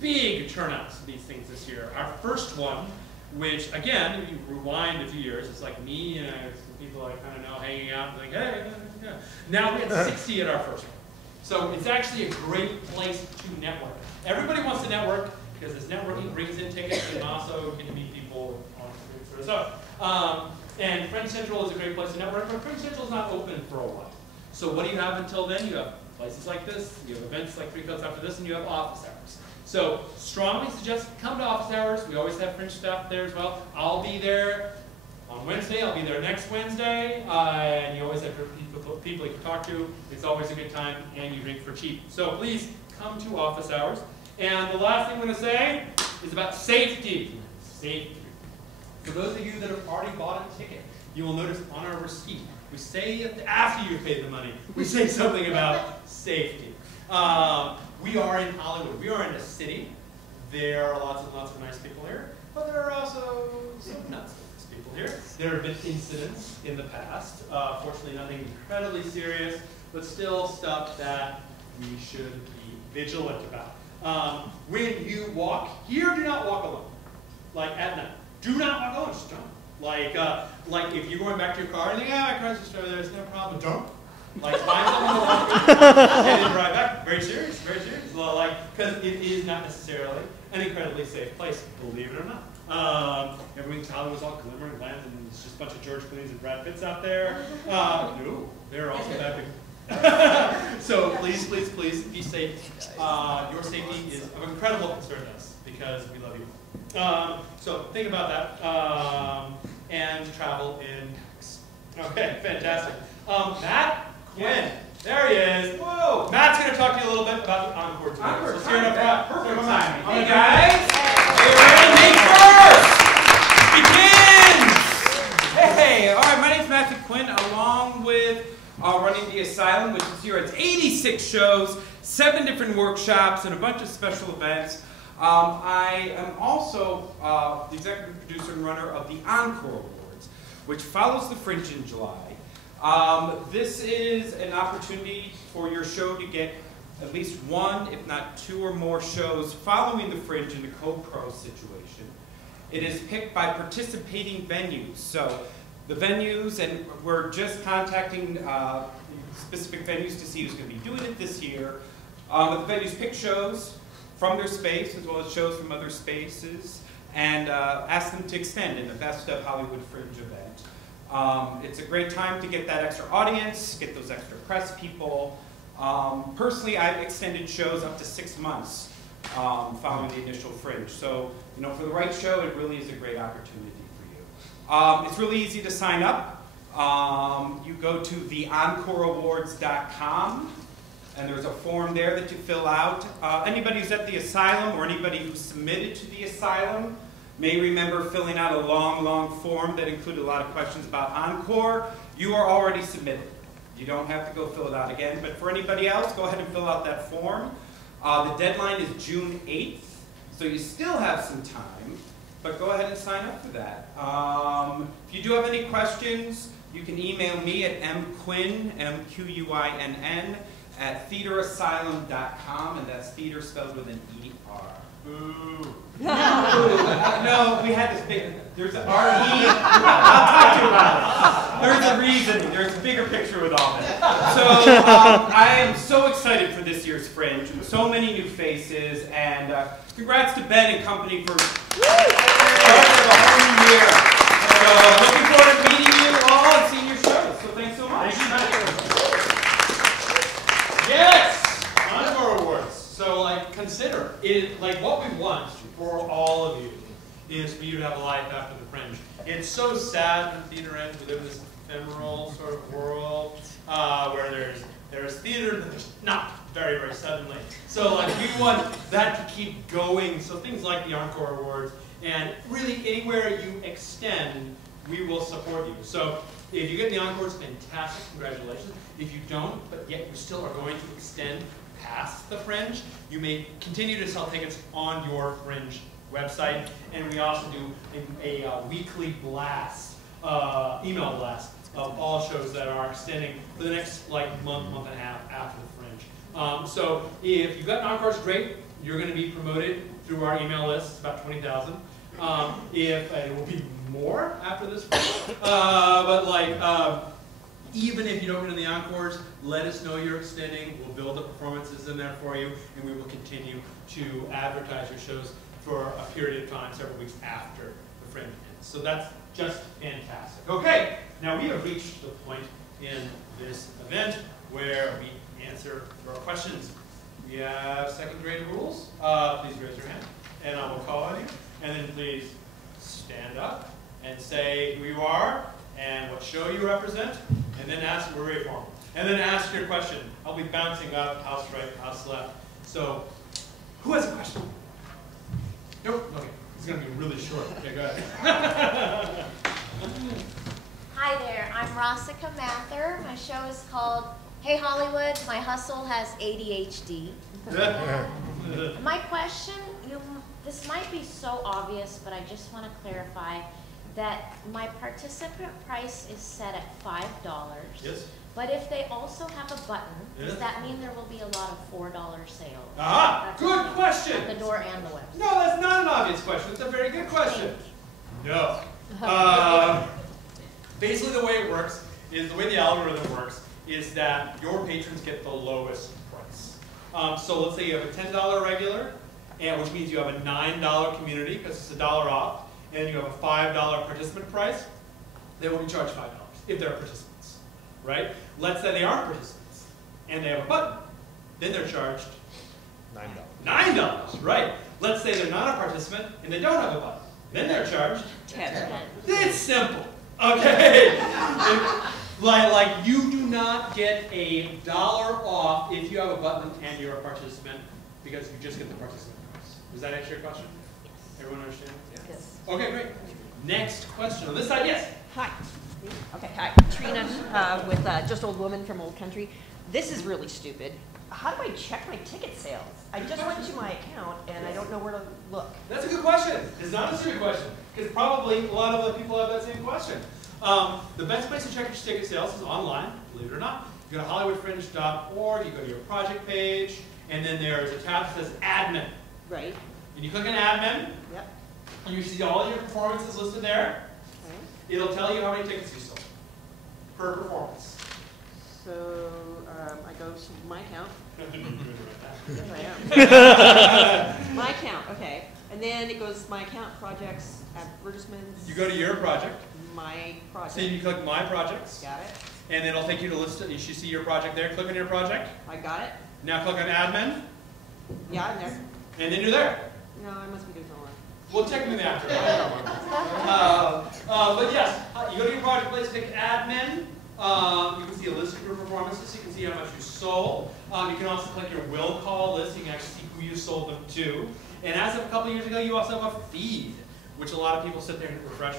big turnouts of these things this year. Our first one, which, again, if you rewind a few years, it's like me and some people I kind of know hanging out and like, hey, yeah. Now we had 60 at our first one. So it's actually a great place to network. Everybody wants to network because this networking brings in tickets and also get to meet people on sort of stuff. And Fringe Central is a great place to network, but Fringe Central is not open for a while. So what do you have until then? You have places like this, you have events like 3 Coats after this, and you have office hours. So strongly suggest come to office hours. We always have Fringe staff there as well. I'll be there on Wednesday. I'll be there next Wednesday. And you always have people you can talk to. It's always a good time, and you drink for cheap. So please come to office hours. And the last thing I'm going to say is about safety. Safety. For those of you that have already bought a ticket, you will notice on our receipt, we say after you've paid the money, we say something about safety. We are in Hollywood. We are in a city. There are lots and lots of nice people here, but there are also some not so nice people here. There have been incidents in the past. Fortunately, nothing incredibly serious, but still stuff that we should be vigilant about. When you walk here, do not walk alone. Like at night, do not walk alone. Just don't. Like if you're going back to your car and you think, my car's just over there, it's no problem. Don't. Like find someone to walk with and then drive back. Very serious, very serious. Like because it is not necessarily an incredibly safe place, believe it or not. Everything's Hollywood's all glimmer and glam, and it's just a bunch of George Clooney's and Brad Pitts out there. No, they're also bad people. So please, please, please be safe. Your safety is of incredible concern to us because we love you. So think about that and travel in packs. Okay, fantastic. Matt, Quinn, there he is. Whoa! Matt's going to talk to you a little bit about the encore tour. Encore, so here up front. Perfect timing. Hey guys, are you ready? Begins. Hey, all right. My name's Matthew Quinn, along with running the Asylum, which is here. It's 86 shows, 7 different workshops, and a bunch of special events. I am also the executive producer and runner of the Encore Awards, which follows the Fringe in July. This is an opportunity for your show to get at least 1, if not 2 or more shows following the Fringe in the co-pro situation. It is picked by participating venues. So the venues, and we're just contacting specific venues to see who's going to be doing it this year. The venues pick shows from their space as well as shows from other spaces and ask them to extend in the Best of Hollywood Fringe event. It's a great time to get that extra audience, get those extra press people. Personally, I've extended shows up to 6 months following the initial Fringe. So, you know, for the right show, it really is a great opportunity for you. It's really easy to sign up. You go to theEncoreAwards.com, and there's a form there that you fill out. Anybody who's at the Asylum or anybody who's submitted to the Asylum may remember filling out a long, long form that included a lot of questions about Encore. You are already submitted. You don't have to go fill it out again. But for anybody else, go ahead and fill out that form. The deadline is June 8th, so you still have some time, but go ahead and sign up for that. If you do have any questions, you can email me at mquinn, M-Q-U-I-N-N, at theaterasylum.com, and that's theater spelled with an E-R. Boo. No, we had this big, there's an R-E. I'll talk to you about it. There's a reason, there's a bigger picture with all this. So I am so excited for this year's Fringe. So many new faces, and congrats to Ben and company for starting the whole new year. So looking forward to meeting you all and seeing your shows. So thanks so much. Yes! Encore Awards. So, like, consider it, like, what we want for all of you is for you to have a life after the Fringe. It's so sad when theater ends. We live in this ephemeral sort of world where there's theater, but there's not very, very suddenly. So, like, we want that to keep going. So things like the Encore Awards, and really anywhere you extend, we will support you. So if you get the Encores, fantastic, congratulations. If you don't, but yet you still are going to extend past the Fringe, you may continue to sell tickets on your Fringe website. And we also do a weekly blast, email blast of all shows that are extending for the next month and a half after the Fringe. So if you've got Encores, great. You're going to be promoted through our email list. It's about 20,000. If it will be more after this, but even if you don't get in the Encores, let us know you're extending. We'll build the performances in there for you, and we will continue to advertise your shows for a period of time, several weeks after the Fringe ends. So that's just fantastic. Okay, now we have reached the point in this event where we answer your questions. We have second grade rules. Please raise your hand, and I will call on you. And then please stand up and say who you are and what show you represent, and then ask, we're very formal, and then ask your question. I'll be bouncing up, house right, house left. So, who has a question? Nope, okay, it's gonna be really short. Okay, go ahead. Hi there, I'm Rossica Mather. My show is called Hey Hollywood, My Hustle Has ADHD. My question, this might be so obvious, but I just want to clarify that my participant price is set at $5. Yes. But if they also have a button, does that mean there will be a lot of $4 sales? Ah, good question. At the door and the website. No, that's not an obvious question. It's a very good question. No. Basically, the way it works is, the way the algorithm works is that your patrons get the lowest price. So let's say you have a $10 regular, and which means you have a $9 community because it's $1 off, and you have a $5 participant price. They will be charged $5 if they're participants, right? Let's say they aren't participants and they have a button, then they're charged $9. $9, right? Let's say they're not a participant and they don't have a button, then they're charged $10. It's simple, okay? Like you do not get $1 off if you have a button and you're a participant, because you just get the participant price. Does that answer your question? Yes. Everyone understand? Yes. Okay, great. Next question on this side, yes. Hi. Okay, hi. Trina with Just Old Woman from Old Country. This is really stupid. How do I check my ticket sales? I just went to my account and I don't know where to look. That's a good question. It's not a stupid question, because probably a lot of other people have that same question. The best place to check your ticket sales is online, believe it or not. You go to HollywoodFringe.org, you go to your project page, and then there's a tab that says Admin. Right. And you click on Admin, Yep. and you see all your performances listed there. Okay. It'll tell you how many tickets you sold per performance. So I go to my account. Yes, I am. My account, okay. And then it goes my account, projects, advertisements. You go to your project. My project. So you click My Projects. Got it. And then it'll take you to list it. You should see your project there. Click on your project. I got it. Now click on Admin. Yeah, I'm there. And then you're there. No, I must be doing something wrong. We'll check them in after. But yes, you go to your project place, click Admin. You can see a list of your performances. You can see how much you sold. You can also click your will call list. You can actually see who you sold them to. And as of a couple years ago, you also have a feed, which a lot of people sit there and refresh.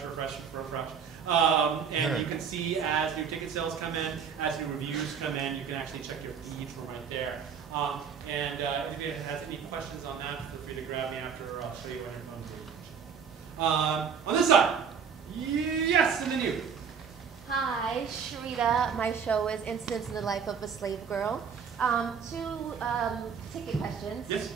And you can see as new ticket sales come in, as new reviews come in, you can actually check your feeds from right there. And if anybody has any questions on that, feel free to grab me after, or I'll show you on your phone page. On this side, yes, and then you. Hi, Shrita. My show is Incidents in the Life of a Slave Girl. Two ticket questions. Yes.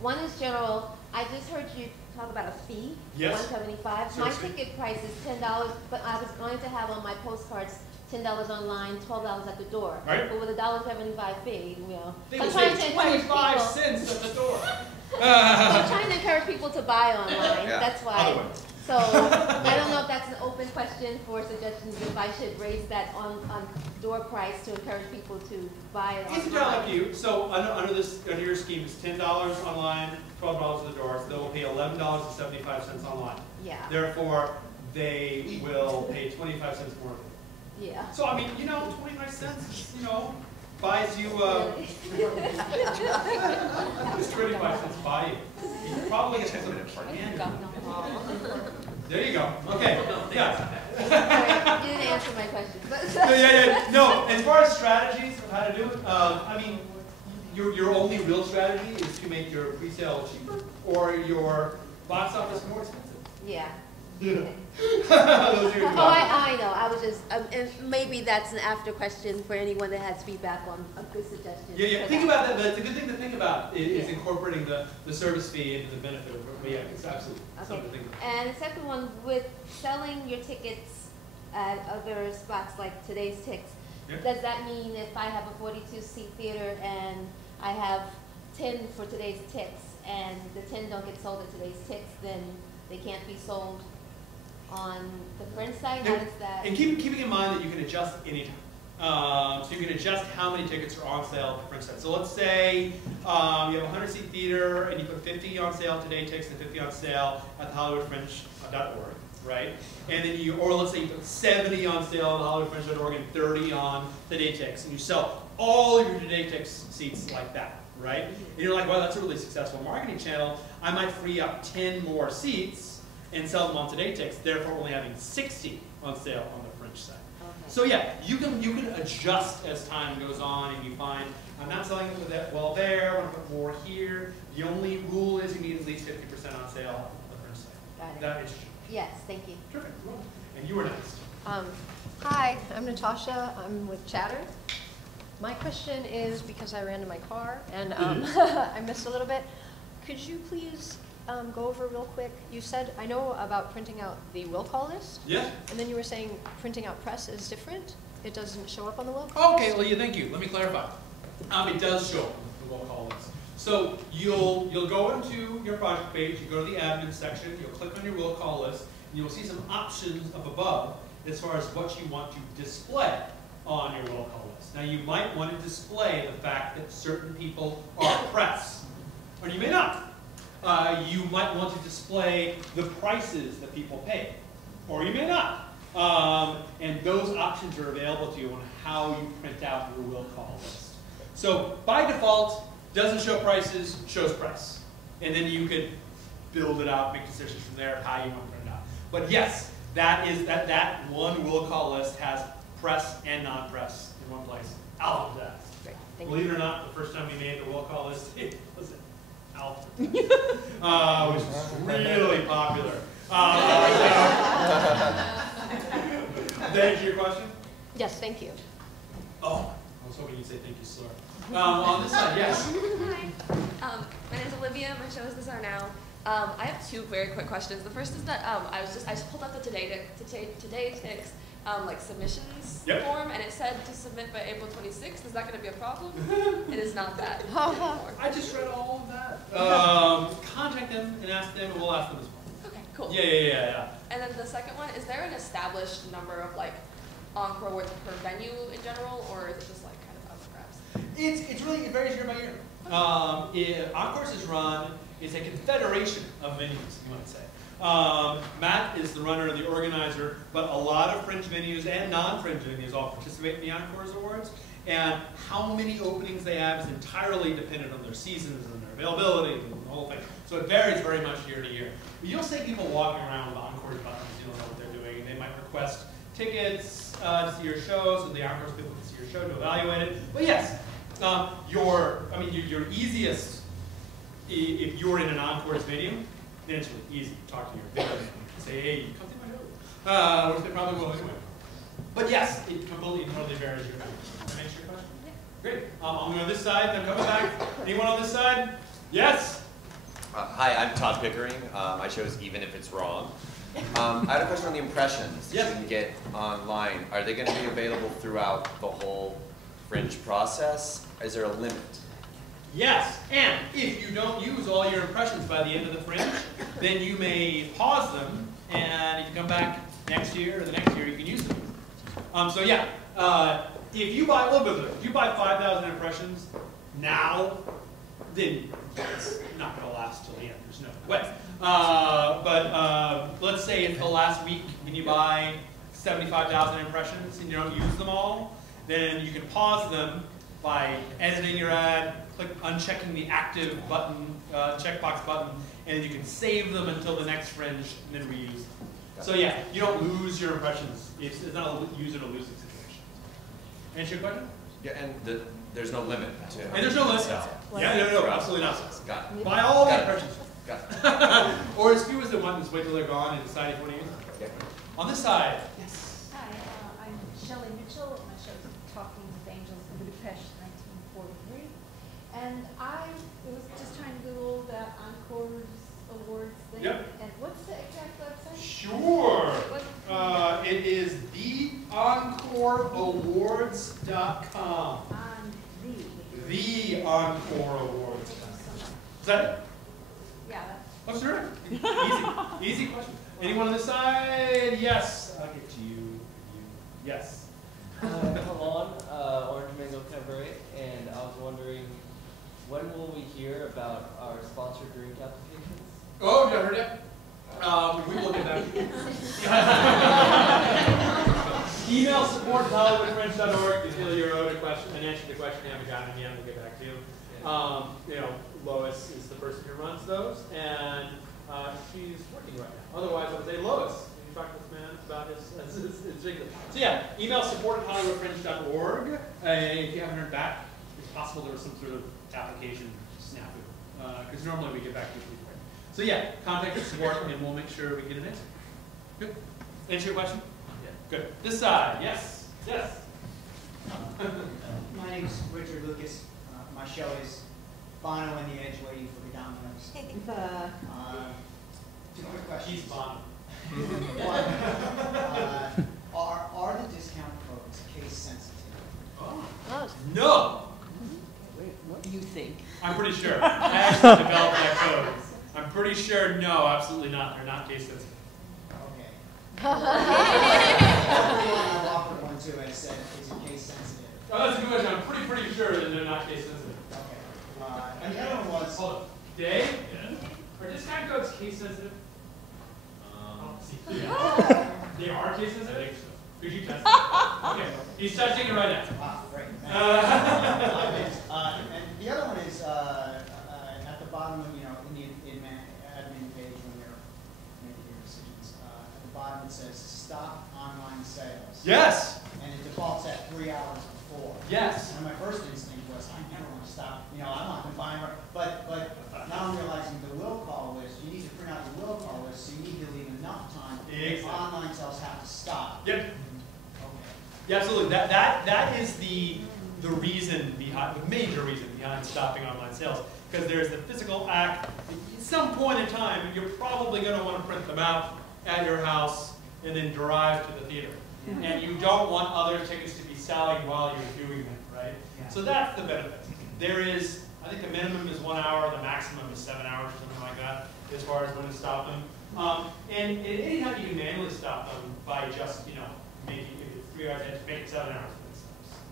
One is general. I just heard you talk about a fee, Yes. $175. My ticket price is $10, but I was going to have on my postcards $10 online, $12 at the door. Right. But with a $1.75 fee, you know. They I'm will trying say to encourage 25 people. cents at the door. I'm trying to encourage people to buy online. Yeah. That's why. Other way. So I don't know if that's an open question for suggestions, if I should raise that on door price to encourage people to buy it It's entirely up to you. So under your scheme, it's $10 online, $12 at the door. So they will pay $11.75 online. Yeah. Therefore, they will pay 25 cents more. Yeah. So I mean, 25 cents, buys you. It's 25 cents buy you. You probably get some There you go. Okay. Yeah. Sorry, you didn't answer my question. Yeah. No, as far as strategies of how to do it, I mean, your only real strategy is to make your pre-sale cheaper or your box office more expensive. Yeah. Yeah. Those are your two Oh, options. I know. I was just, and maybe that's an after question for anyone that has feedback on a good suggestion. Yeah. Think about that, but it's a good thing to think about is incorporating the service fee into the benefit of it. But yeah, it's absolutely something to think about. And the second one, with selling your tickets at other spots like Today's Ticks, Yeah. does that mean if I have a 42-seat theater and I have 10 for Today's Ticks and the 10 don't get sold at Today's Ticks, then they can't be sold on the Fringe site? How does that? And keeping in mind that you can adjust anytime. So you can adjust how many tickets are on sale at the Fringe site. So let's say you have a 100-seat theater and you put 50 on sale today ticks and 50 on sale at the HollywoodFringe.org, right? And then or let's say you put 70 on sale at HollywoodFringe.org and 30 on Today Ticks, and you sell all of your Today Ticks seats like that, right? And you're like, well, that's a really successful marketing channel. I might free up 10 more seats and sell them on Today Ticks, therefore only having 60 on sale on the Fringe site. Okay. So yeah, you can adjust as time goes on, and you find I'm not selling it with that well there. I want to put more here. The only rule is you need at least 50% on sale on the Fringe site. Got it. That is Yes, thank you. terrific. And you were next. Hi, I'm Natasha. I'm with Chatter. My question is, because I ran to my car and I missed a little bit, could you please go over real quick? You said, I know about printing out the will call list, Yes. and then you were saying printing out press is different. It doesn't show up on the will call Okay, list? well, yeah, thank you. Let me clarify. It does show the will call list. So you'll go into your project page, you go to the admin section, you'll click on your will call list, and you'll see some options up above as far as what you want to display on your will call list. Now you might want to display the fact that certain people are press, or you may not. You might want to display the prices that people pay, or you may not. And those options are available to you on how you print out your will call list. So by default, doesn't show prices, shows press. And then you could build it out, make decisions from there of how you want to print it out. But yes, that one will call list has press and non-press in one place. Out of that. Great, thank Believe you. it or not, the first time we made the will call list, it was alpha, which was really popular. Thank you. Your question? Yes, thank you. Oh, I was hoping you'd say thank you, sir. On this side, yes. Hi, my name's Olivia. My show is This Hour Now. I have two very quick questions. The first is that I just pulled up the Today Ticks like submissions form, and it said to submit by April 26th. Is that going to be a problem? It is not that anymore. I just read all of that. Contact them and ask them, and we'll ask them as well. Okay, cool. Yeah. And then the second one, is there an established number of like encore awards per venue in general, or is it just like kind of up for grabs? It varies year by year. Encores is run, it's a confederation of venues, you might say. Matt is the runner and the organizer, but a lot of Fringe venues and non-Fringe venues all participate in the Encores Awards. And how many openings they have is entirely dependent on their seasons and their availability and the whole thing. So it varies very much year to year. But you'll see people walking around with Encores buttons, you don't know what they're doing, and they might request request tickets to see your show, so the encores people can see your show to evaluate it. But yes, your easiest, if you're in an encore's venue, then it's really easy to talk to your venue and say, hey, come see my show. Which they probably will anyway. But yes, it completely and totally varies your venue. Does that answer your question? Yeah. Great. I'm going to go this side, then coming back. Anyone on this side? Yes? Hi, I'm Todd Pickering. My show is Even If It's Wrong. I had a question on the impressions that you can get online. Are they going to be available throughout the whole Fringe process? Is there a limit? Yes, and if you don't use all your impressions by the end of the Fringe, then you may pause them, and if you come back next year or the next year, you can use them. So yeah, if you buy a little bit of it, if you buy 5,000 impressions now, then it's not going to last till the end. There's no way. But let's say in the last week, when you buy 75,000 impressions and you don't use them all, then you can pause them by editing your ad, unchecking the active button, checkbox button, and then you can save them until the next Fringe and then reuse them. So yeah, you don't lose your impressions. It's not a use it or lose it situation. Answer your question? Yeah, and there's no limit to it. And there's no limit. Yeah, no, absolutely not. Got it. Buy all the impressions. Got it. Or as few as they want, just wait till they're gone and decide if you want to use them. Yeah. On this side. Yes. Hi, I'm Shelley Mitchell. My show is Talking with Angels in Budapest, 1943. And I was just trying to Google that Encore's Awards thing. Yep. And what's the exact website? Sure. It is theencoreawards.com. The Encore Awards. Is that it? Yeah. Oh, sure. Easy question. Anyone on this side? Yes. I'll get to you. Yes. Hello, Orange Mango Cabaret, and I was wondering, when will we hear about our sponsored drink applications? Oh, you heard it? We will get back to you. Email support@hollywoodfringe.org to fill your own question and answer the question you haven't gotten yet. We'll get back to you. Lois is the person who runs those, and she's working right now. Otherwise, I would say, Lois, can you talk to this man about his drink? So yeah, email support@hollywoodfringe.org. If you haven't heard back, it's possible there was some sort of application snafu, because normally we get back to you pretty quick. So yeah, contact us support, and we'll make sure we get an answer. Good. Answer your question? Yeah. Good. This side, yes. Yes. My name is Richard Lucas. My show is Bono and the Edge Waiting for the Dominoes. Two quick questions. He's Bono. One, are the discount codes case sensitive? Oh. No. Wait, what do you think? I'm pretty sure. I actually developed that code. I'm pretty sure, no, absolutely not. They're not case sensitive. Okay. I've offered one too, and it said, is it case sensitive? Oh, that's a good question. I'm pretty sure that they're not case sensitive. Okay. And the other one was... Hold on. Dave? Yeah. Are discount codes case sensitive? They are case sensitive? I think so. Could you test it? Okay. He's testing it right now. Ah, great. And the other one is at the bottom of, in the admin page when you're making your decisions, at the bottom it says stop online sales. Yes. And it defaults at 3 hours before. Yes. And my first instinct was, I never want to stop. I'm not going to buy them. But now I'm realizing the will call list, you need to print out the will call list, so you need to leave enough time. Exactly. Online sales have to stop. Yep. Okay. Yeah, absolutely. That is the reason behind, the major reason behind stopping online sales, because there's the physical act. At some point in time, you're probably going to want to print them out at your house and then drive to the theater. Mm-hmm. And you don't want other tickets to be selling while you're doing that, right? Yeah. So that's the benefit. There is, I think the minimum is 1 hour, the maximum is 7 hours, something like that, as far as when to stop them. And at any time you can manually stop them by just, making it 3 hours, make it 7 hours.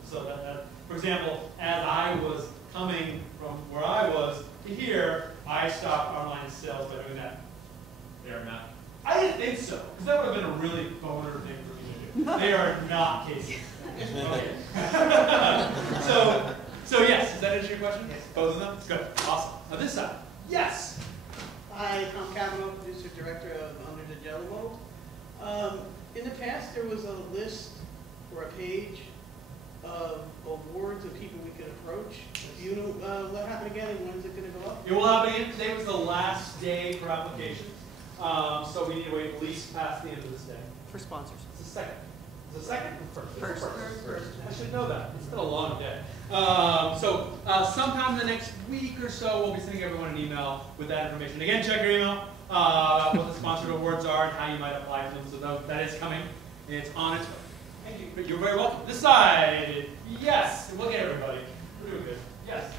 So that, for example, as I was coming from where I was to here, I stopped online sales by doing that. They're not. I didn't think so, because that would have been a really boner thing for me to do. They are not cases. Okay. So yes, does that answer your question? Yes. Both of them? Good. Awesome. Now this side. Yes. Hi, I'm Kavanaugh, producer director of Under the Jello Mold. in the past, there was a list or a page of awards of people we could approach. Do you know what happened again and when's it going to go up? It will happen again. Today was the last day for applications. So we need to wait at least past the end of this day. For sponsors. It's the second. Is it second or first? First. I should know that. It's been a long day. Sometime in the next week or so, we'll be sending everyone an email with that information. Again, check your email about what the sponsored awards are and how you might apply to them. So that is coming, and it's on its way. Thank you. You're very welcome. This side. Yes. Look at everybody. We're doing good. Yes.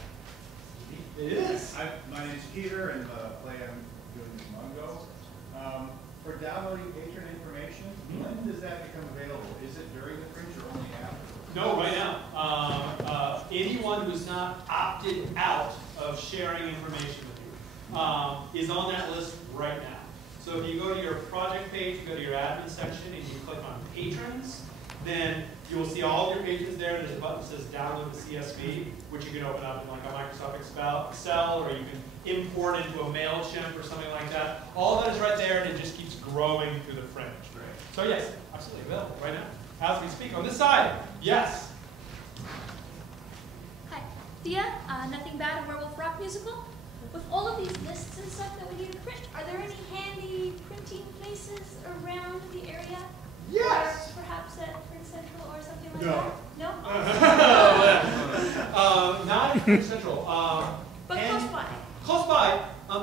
It is. My name's Peter, and the play I'm doing is Mungo. For downloading patron information, when does that become available? Is it during the Fringe or only after? No, right now. Anyone who's not opted out of sharing information with you is on that list right now. So if you go to your project page, you go to your admin section, and you click on patrons, then you will see all of your patrons there. There's a button that says download the CSV, which you can open up in like a Microsoft Excel, or you can import into a MailChimp or something like that. All of that is right there, and it just keeps growing through the Fringe. So yes, absolutely available right now. As we speak. On this side, yes. Hi, Thea, Nothing Bad, a Werewolf Rock musical. With all of these lists and stuff that we need to print, are there any handy printing places around the area? Yes. Or perhaps at Fringe Central or something like No. that? No? Not at Fringe Central. But close by. Close by.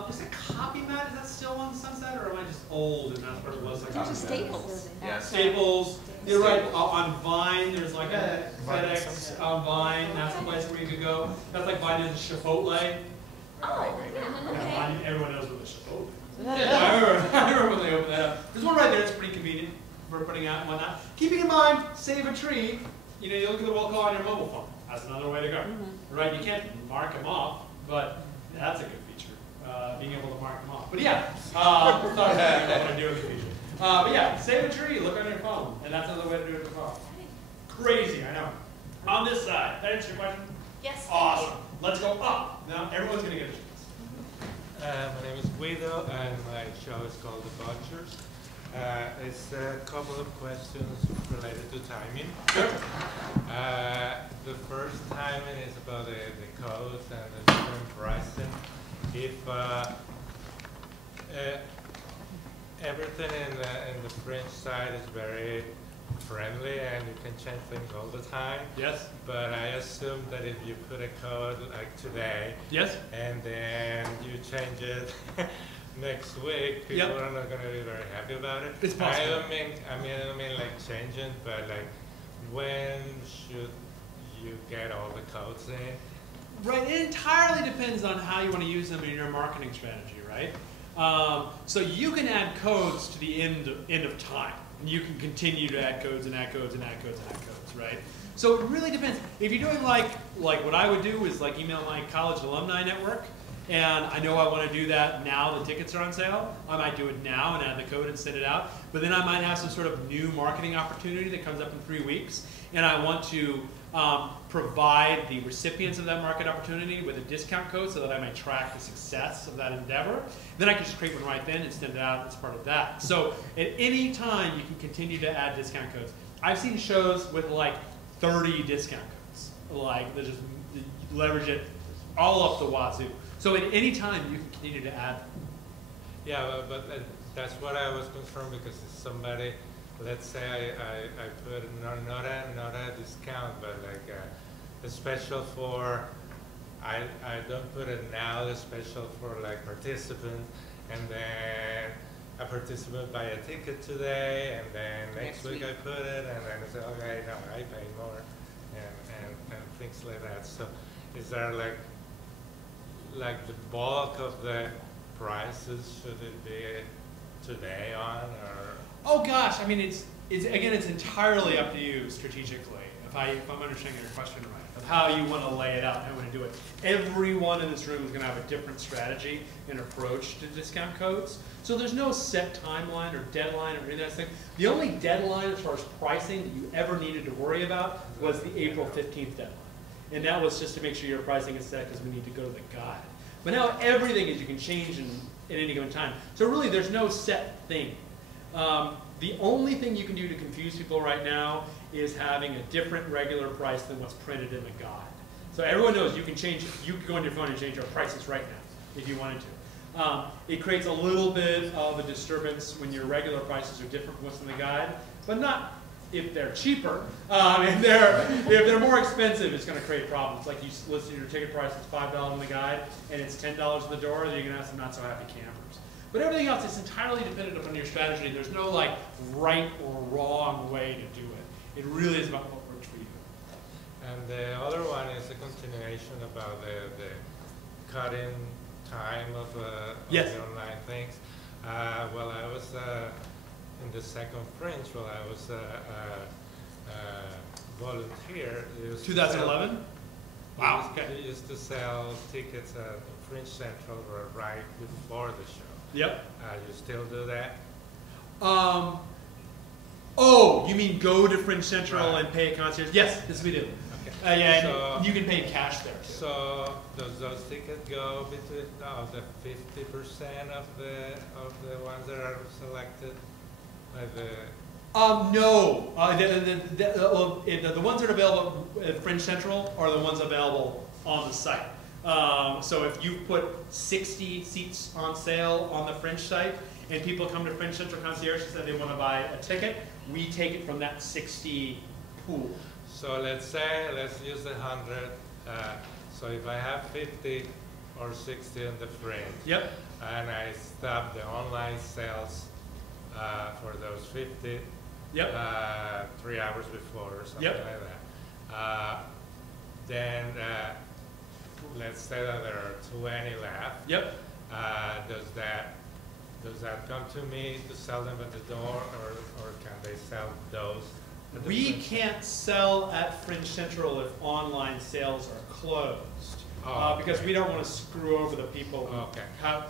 Is it Copy Mat? Is that still on Sunset, or am I just old and that's what it was? Like There's a Staples. Yeah. Staples. You're right. On Vine, there's like a FedEx on Vine. That's the place where you could go. That's like Vine is Chipotle. Oh, yeah, okay. Vine, everyone knows what the Chipotle is. I remember when they opened that up. There's one right there that's pretty convenient for putting out and whatnot. Keeping in mind, save a tree. You know, you look at the roll call on your mobile phone. That's another way to go. Right? You can't mark them off, but that's a good feature. Being able to mark them off. But yeah, we're talking about what I do with the feature. But yeah, save a tree, look on your phone, and that's another way to do it with the phone. Crazy, I know. On this side, that answer your question? Yes. Awesome. Let's go up. Now everyone's gonna get a chance. My name is Guido, and my show is called The Butchers. It's a couple of questions related to timing. Sure. The first timing is about the codes and the different pricing. If everything in the Fringe side is very friendly and you can change things all the time. Yes. But I assume that if you put a code like today, yes, and then you change it next week, people are not going to be very happy about it. It's possible. I don't mean like changing, but like when should you get all the codes in? Right, it entirely depends on how you want to use them in your marketing strategy, right? So you can add codes to the end of time. And you can continue to add codes and add codes and add codes and add codes, right? So it really depends. If you're doing like what I would do is like email my college alumni network, and I know I want to do that now the tickets are on sale, I might do it now and add the code and send it out. But then I might have some sort of new marketing opportunity that comes up in 3 weeks, and I want to provide the recipients of that market opportunity with a discount code so that I might track the success of that endeavor. Then I can just create one right then and send it out as part of that. So at any time, you can continue to add discount codes. I've seen shows with like 30 discount codes. Like they just leverage it all up the wazoo. So at any time, you can continue to add them. Yeah, but that's what I was concerned, because if somebody, let's say I put not a discount, but like a special for, I don't put it now, a special for like participants, and then a participant buy a ticket today, and then next week I put it, and then I say, okay, no, I pay more, and things like that. So is there like the bulk of the prices, should it be today on, or? Oh gosh, I mean, it's entirely up to you strategically, if I'm understanding your question right, of how you want to lay it out and how you want to do it. Everyone in this room is going to have a different strategy and approach to discount codes. So there's no set timeline or deadline or any of that thing. The only deadline as far as pricing that you ever needed to worry about was the April 15th deadline. And that was just to make sure your pricing is set because we need to go to the guide. But now everything is you can change at any given time. So really there's no set thing. The only thing you can do to confuse people right now is having a different regular price than what's printed in the guide. So everyone knows you can change, you can go on your phone and change our prices right now if you wanted to. It creates a little bit of a disturbance when your regular prices are different from what's in the guide, but not if they're cheaper. If they're more expensive, it's going to create problems. Like you listen to your ticket price is $5 in the guide, and it's $10 at the door, then you're going to have some not so happy campers. But everything else is entirely dependent upon your strategy. There's no like right or wrong way to do it. It really is about what works for you. And the other one is a continuation about the cutting time of yes. the online things. Well, I was in the second Fringe, while I was volunteer. 2011? Wow. We used to sell tickets at Fringe Central right before the show. Yep. You still do that? Oh, you mean go to Fringe Central right. and pay a concierge? Yes, we do. Okay. Yeah, so, and you can pay cash there too. So does those tickets go between the 50% of the ones that are selected by the? No. The ones that are available at Fringe Central are the ones available on the site. So if you put 60 seats on sale on the Fringe site, and people come to Fringe Central Concierge and say they want to buy a ticket, we take it from that 60 pool. So let's use 100. So if I have 50 or 60 in the Fringe, yep. and I stop the online sales for those 50, yep. 3 hours before or something yep. like that, then let's say that there are 20 left. Yep. Does that come to me to sell them at the door, or can they sell those? We can't sell at Fringe Central if online sales are closed. Because we don't want to screw over the people who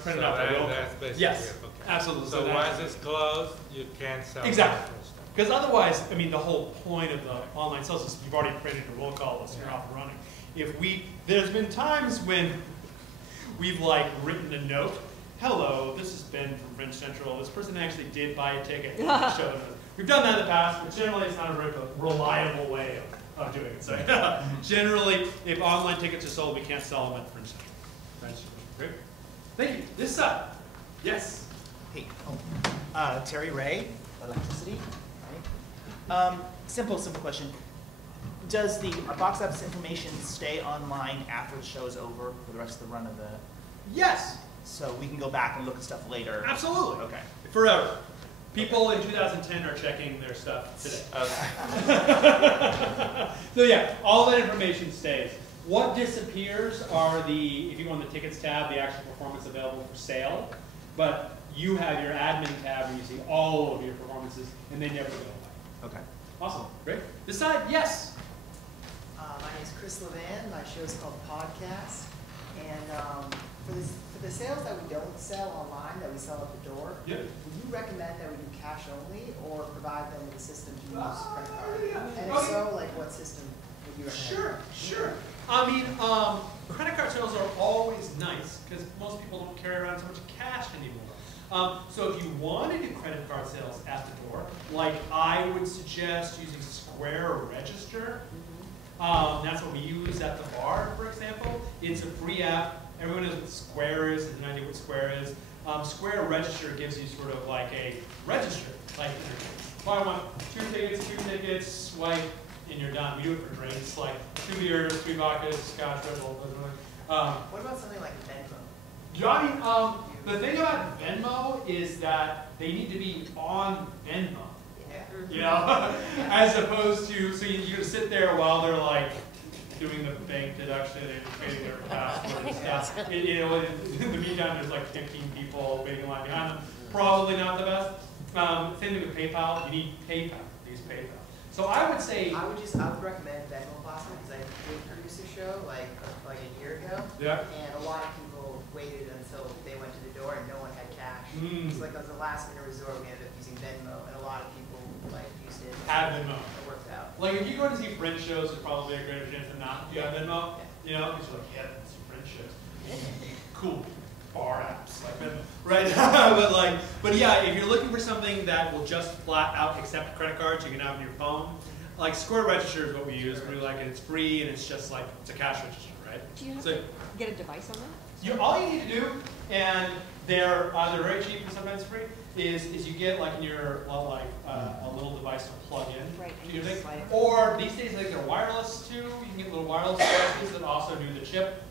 printed out the will. That's basically yes, it. Okay. absolutely. So once it's closed, you can't sell exactly. Because otherwise, I mean, the whole point of the online sales is you've already printed your roll call list, you're off and running. There's been times when we've like written a note. Hello, this is Ben from Fringe Central. This person actually did buy a ticket. We've done that in the past, but generally it's not a very reliable way of doing it. So generally, if online tickets are sold, we can't sell them at Fringe Central. That's great. Thank you. This side. Yes. Hey. Terry Ray, Electricity. Right? Simple question. Does the box office information stay online after the show is over for the rest of the run of the? Yes. So we can go back and look at stuff later. Absolutely. Okay. Forever. People in 2010 are checking their stuff today. Okay. So yeah, all that information stays. What disappears are if you go on the tickets tab, the actual performance available for sale. But you have your admin tab where you see all of your performances, and they never go away. Okay. Awesome. Great. This side, yes. My name is Chris Levan. My show is called Podcast. And for the sales that we don't sell online, that we sell at the door, would you recommend that we do cash only or provide them with a system to use credit card? And if so, like what system would you recommend? Sure. I mean, credit card sales are always nice because most people don't carry around so much cash anymore. So if you want to do credit card sales at the door, like I would suggest using Square or Register. That's what we use at the bar, for example. It's a free app. Everyone knows what Square is, has an idea what Square is. Square Register gives you sort of like a register. Like, if I want 2 tickets, swipe, and you're done. We do it for drinks, like 2 beers, 3 vodkas, scotch, Red Bull, what about something like Venmo? I mean, the thing about Venmo is that they need to be on Venmo. You know, as opposed to, so you're gonna sit there while they're like doing the bank deduction and creating their password and stuff. In the meantime, there's like 15 people waiting in line behind them. Probably not the best. Same thing with PayPal. You need PayPal. Use PayPal. So I would say I would recommend Venmo possibly because I did produce a show like a year ago. Yeah. And a lot of people waited until they went to the door and no one had cash. It's like as a last minute resort, we ended up using Venmo, and a lot of people like used it. Have Venmo. It worked out. Like if you go to see Fringe shows, there's probably a greater chance than not. Do you have Venmo? You know, because you're like, yeah, it's Fringe shows. Cool. bar apps, like Venmo, right? but yeah, if you're looking for something that will just flat out accept credit cards, you can have on your phone. Like Square Register is what we use. We like it. It's free and it's just like it's a cash register, right? Do you have to get a device on that? All you need to do, and they're very cheap and sometimes free, is you get like in your a little device to plug in. Right. To your thing. Or these days, like they're wireless too. You can get little wireless devices that also do the chip,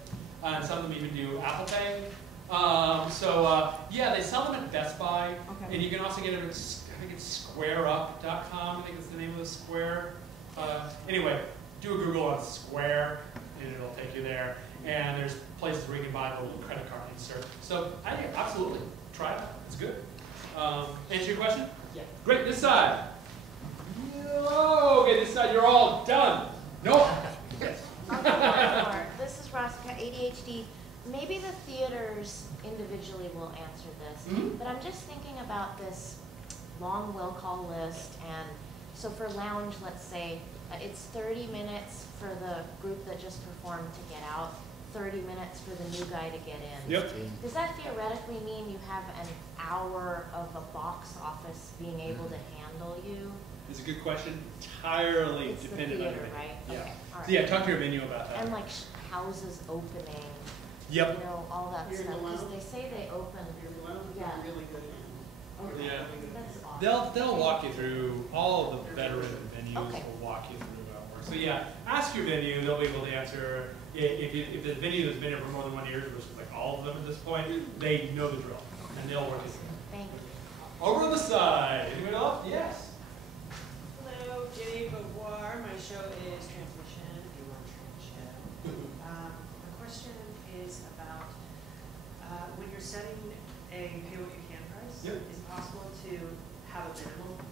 and some of them even do Apple Pay. Yeah, they sell them at Best Buy, okay. and you can also get them at I think it's SquareUp.com. I think it's the name of the Square. Anyway, do a Google on Square, and it'll take you there. And there's places where you can buy the little credit card insert. So I think absolutely try it. It's good. Answer your question? Yeah. Great. This side. Okay, this side. You're all done. No. Yes. This is Rosca, ADHD. Maybe the theaters individually will answer this, but I'm just thinking about this long will call list, and so for lounge, let's say, it's 30 minutes for the group that just performed to get out, 30 minutes for the new guy to get in. Yep. Does that theoretically mean you have an hour of a box office being able to handle you? It's a good question. Entirely It's dependent the theater, on your right? Yeah. Okay. All right. So yeah, talk to your venue about that. And like houses opening. Yep. You know, all that You're in stuff. the Because lounge? they say they open. Yeah. Really good. Okay. Yeah. That's awesome. They'll walk you through, all of the veteran venues Okay. will walk you through how it works. So yeah, ask your venue, they'll be able to answer. If the venue has been here for more than 1 year, which is like all of them at this point, they know the drill, and they'll work it through. Thank you. Over on the side, anyone else? Yes. Hello, Jenny Beauvoir. My show is Transmission, if you want Transmission. My question is about when you're setting a pay what you can price, Yep. is it possible to have a minimum?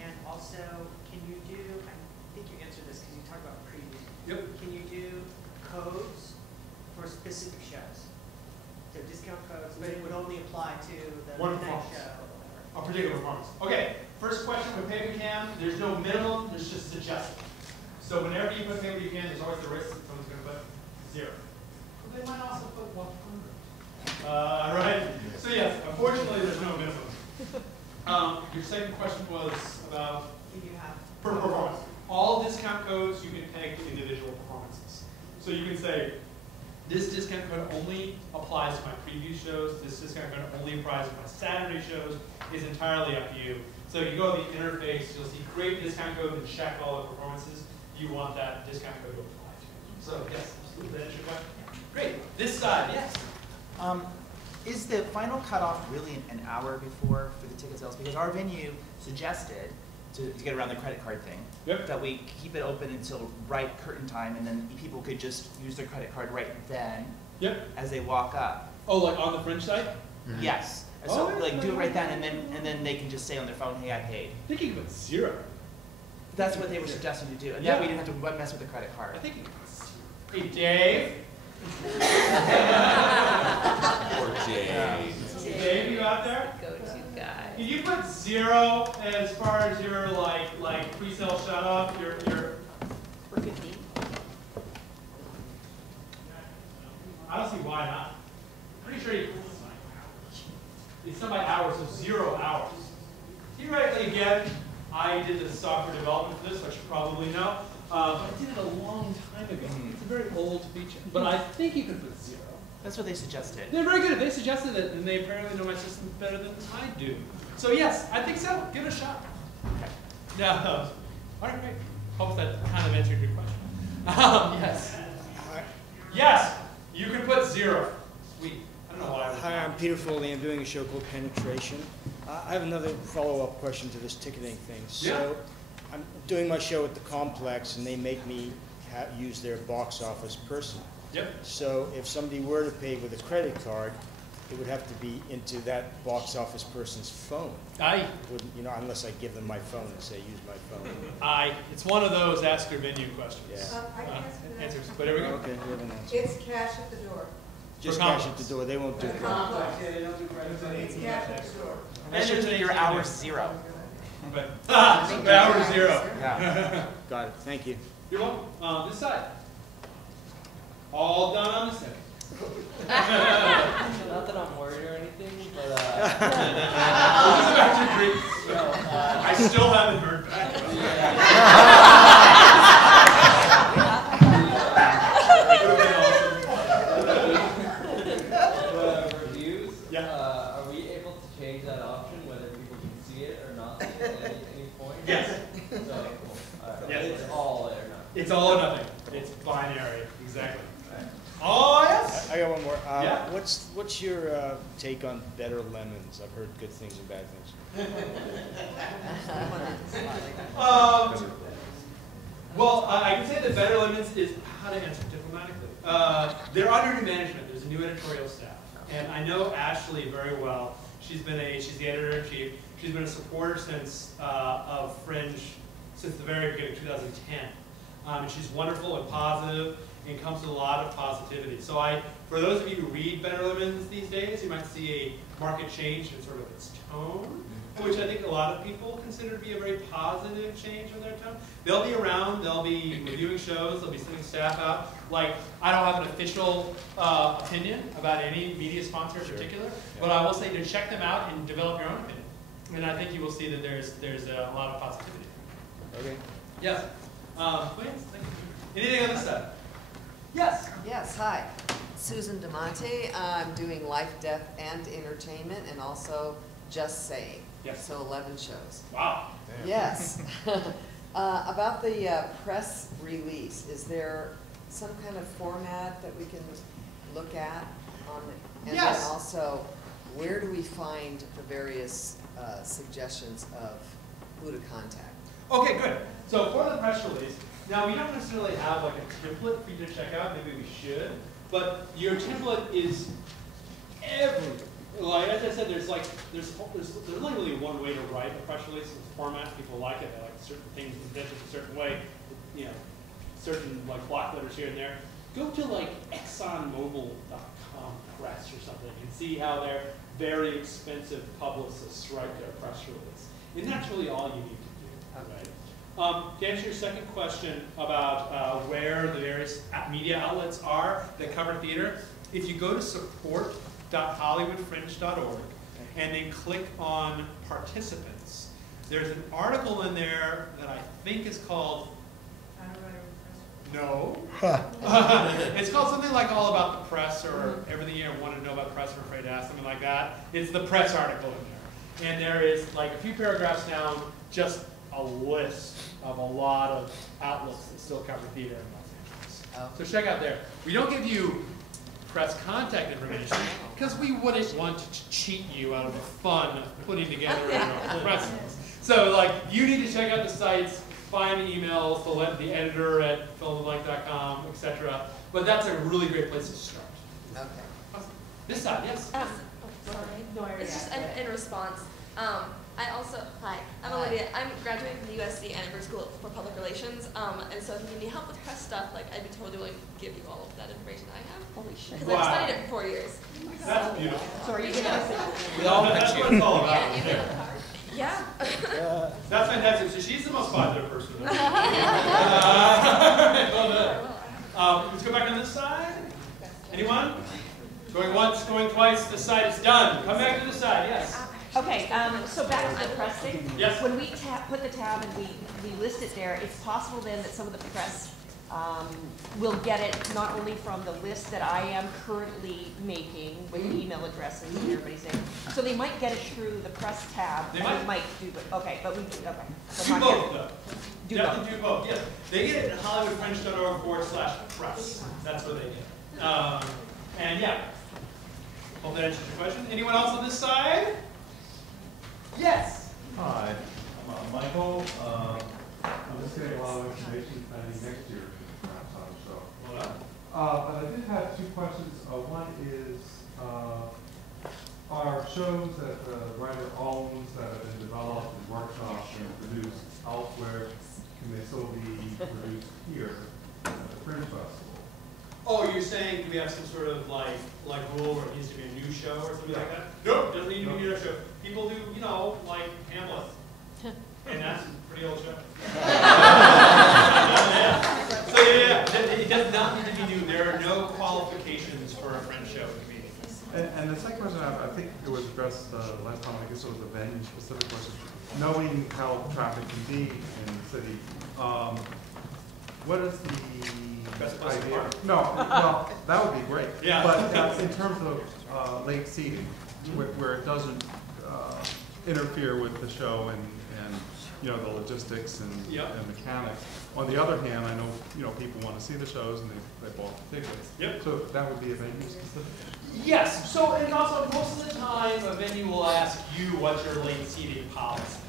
And also, can you do, I think you answered this because you talked about previews. Yep. Can you do codes for specific shows? So discount codes, but it would only apply to the One midnight performance. show. A particular performance. Okay, first question with pay what you can, there's no minimum, there's just suggested. So whenever you put pay what you can, there's always the risk that someone's going to put 0. But they might also put 100. Right? So yes, unfortunately there's no minimum. Your second question was about per performance. All discount codes you can peg to individual performances. So you can say, this discount code only applies to my preview shows, this discount code only applies to my Saturday shows, is entirely up to you. So you go to the interface, you'll see create discount code and check all the performances you want that discount code to apply to. So yes, absolutely, that answer your question. Great, this side, yes. Is the final cutoff really an hour before for the ticket sales? Because our venue suggested, to get around the credit card thing, that we keep it open until right curtain time, and then people could just use their credit card right then as they walk up. Oh, like on the Fringe site? Yes. So like do it right then, and then they can just say on their phone, hey, I paid. I think you can put 0. That's what they were suggesting to do, and then we didn't have to mess with the credit card. I think you can put 0. Hey, Dave. Or James. Dave, you out there? Go-to guy. Can you put 0 as far as your like pre-sale shut off? Your For 15? I don't see why not. Pretty sure it's done by hours, so 0 hours. Theoretically, again, I did the software development for this, so I should probably know. But I did it a long time ago. It's a very old feature. But I think you can put 0. That's what they suggested. They're very good. They suggested it, and they apparently know my system better than I do. So yes, I think so. Give it a shot. Okay. No. All right, great. Hope that kind of answered your question. Yes. Yes, you can put 0. Sweet. I don't know why. Hi, I'm Peter Foley. I'm doing a show called Penetration. I have another follow-up question to this ticketing thing. So I'm doing my show at the Complex, and they make me use their box office person. Yep. So if somebody were to pay with a credit card, it would have to be into that box office person's phone. Aye. Wouldn't, you know, unless I give them my phone and say, use my phone. Aye. It's one of those ask your venue questions. Yeah. I can answer that. Answers. But here we go. Okay, we have an answer. It's cash at the door. Just cash at the door. They won't do it. Complex, yeah, they don't do credit cards. It's cash at the door. That should be your hour 0. But, hour 0. Yeah. Got it. Thank you. You're welcome. This side. All done on this side. Not that I'm worried or anything, but I still haven't heard back. Reviews. Are we able to change that option whether people can see it or not see it at any point? Yes. So, cool. All right. Yes. It's all or nothing. It's all or nothing. It's binary. Exactly. Oh yes. I got one more. Yeah. What's your take on Better Lemons? I've heard good things and bad things. Well, I can say that Better Lemons is how to answer diplomatically. They're under new management. There's a new editorial staff, and I know Ashley very well. She's the editor-in-chief. She's been a supporter since of Fringe since the very beginning of 2010. And she's wonderful and positive and comes with a lot of positivity. So for those of you who read Better Lemons these days, you might see a market change in sort of its tone, which I think a lot of people consider to be a very positive change in their tone. They'll be around, they'll be reviewing shows, they'll be sending staff out. Like, I don't have an official opinion about any media sponsor in particular, but I will say to check them out and develop your own opinion. And I think you will see that there's a lot of positivity. Okay. Yes. Please, thank you. Anything on this side? Yes. Yes, hi. Susan DeMonte. I'm doing Life, Death, and Entertainment, and also Just Saying. Yes. So 11 shows. Wow. Damn. Yes. About the press release, is there some kind of format that we can look at on it? And yes. then also, where do we find the various suggestions of who to contact? Okay, good. So for the press release, now we don't necessarily have like a template for you to check out, maybe we should, but your template is everywhere. Like as I said, there's only really one way to write a press release. It's format. People like it. They like certain things indented a certain way. You know, certain like block letters here and there. Go to like ExxonMobil.com press or something and see how their very expensive publicists write their press release. And that's really all you need to do. Right? To answer your second question about where the various media outlets are that cover theater, if you go to support.hollywoodfringe.org and then click on participants, there's an article in there that I think is called No. It's called something like All About the Press or Everything You Want to Know About the Press or Afraid to Ask, something like that. It's the press article in there. And there is like a few paragraphs down, just a list of a lot of outlets that still cover theater in Los Angeles. So check out there. We don't give you press contact information because we wouldn't want to cheat you out of the fun of putting together a press list. So like you need to check out the sites, find emails, the editor at filmandblank.com, etc. But that's a really great place to start. Okay. Awesome. This side, yes. Sorry. It's just in response. I also, hi, I'm Olivia. I'm graduating from the USC Annenberg School for Public Relations. And so if you need help with press stuff, like I'd be totally willing to give you all of that information I have. Holy shit. Because I've studied it for 4 years. That's beautiful. So are you going to We all met you. That's what it's all about. Yeah. That's fantastic. So she's the most popular person. Let's go back on this side. Anyone? Going once, going twice, this side is done. Come back to this side, yes. Okay, so back to the press thing. Yes. When we put the tab and we list it there, it's possible then that some of the press will get it not only from the list that I am currently making with the email addresses and everybody's saying, so they might get it through the press tab. They might do it. Okay, but we do, okay. So Do both, though. Do Definitely do both, yes. They get it at hollywoodfringe.org/press. That's where they get it. And yeah, hope that answers your question. Anyone else on this side? Yes. Hi, I'm Michael. I'm just getting a lot of information planning next year, perhaps on the show. Well, but I did have two questions. One is, are shows that the writer owns that have been developed and workshopped and produced elsewhere, can they still be produced here at the Fringe Festival? Oh, you're saying do we have some sort of like rule where it needs to be a new show or something like that? Nope, doesn't need to be a new show. People do, you know, like Hamlet. And that's a pretty old show. So yeah, it does not need to be new. There are no qualifications for for a Fringe show would be. And the second question, I think it was addressed last time, I guess it was a venue specific question. Knowing how traffic can be in the city, what is the idea? No, that would be great. Yeah. But in terms of late seating, where it doesn't interfere with the show and you know, the logistics and mechanics. On the other hand, I know people want to see the shows and they bought the tickets. Yep. So that would be a venue specific. Yes. So, and also most of the time, a venue will ask you what's your late seating policy,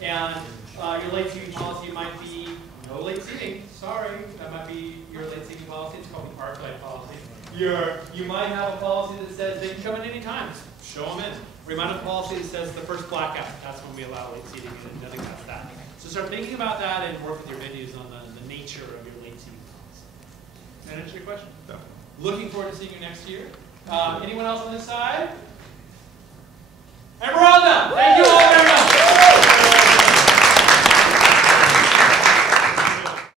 and your late seating policy might be no late seating. Sorry, that might be your late seating policy. It's called the archetype policy. You might have a policy that says they can come in any time. Show them in. We might have a policy that says the first blackout. That's when we allow late seating, and nothing past that. So start thinking about that and work with your venues on the nature of your late seating policy. Does that answer your question? No. Looking forward to seeing you next year. Anyone else on this side? And we're all done. Thank you all very much.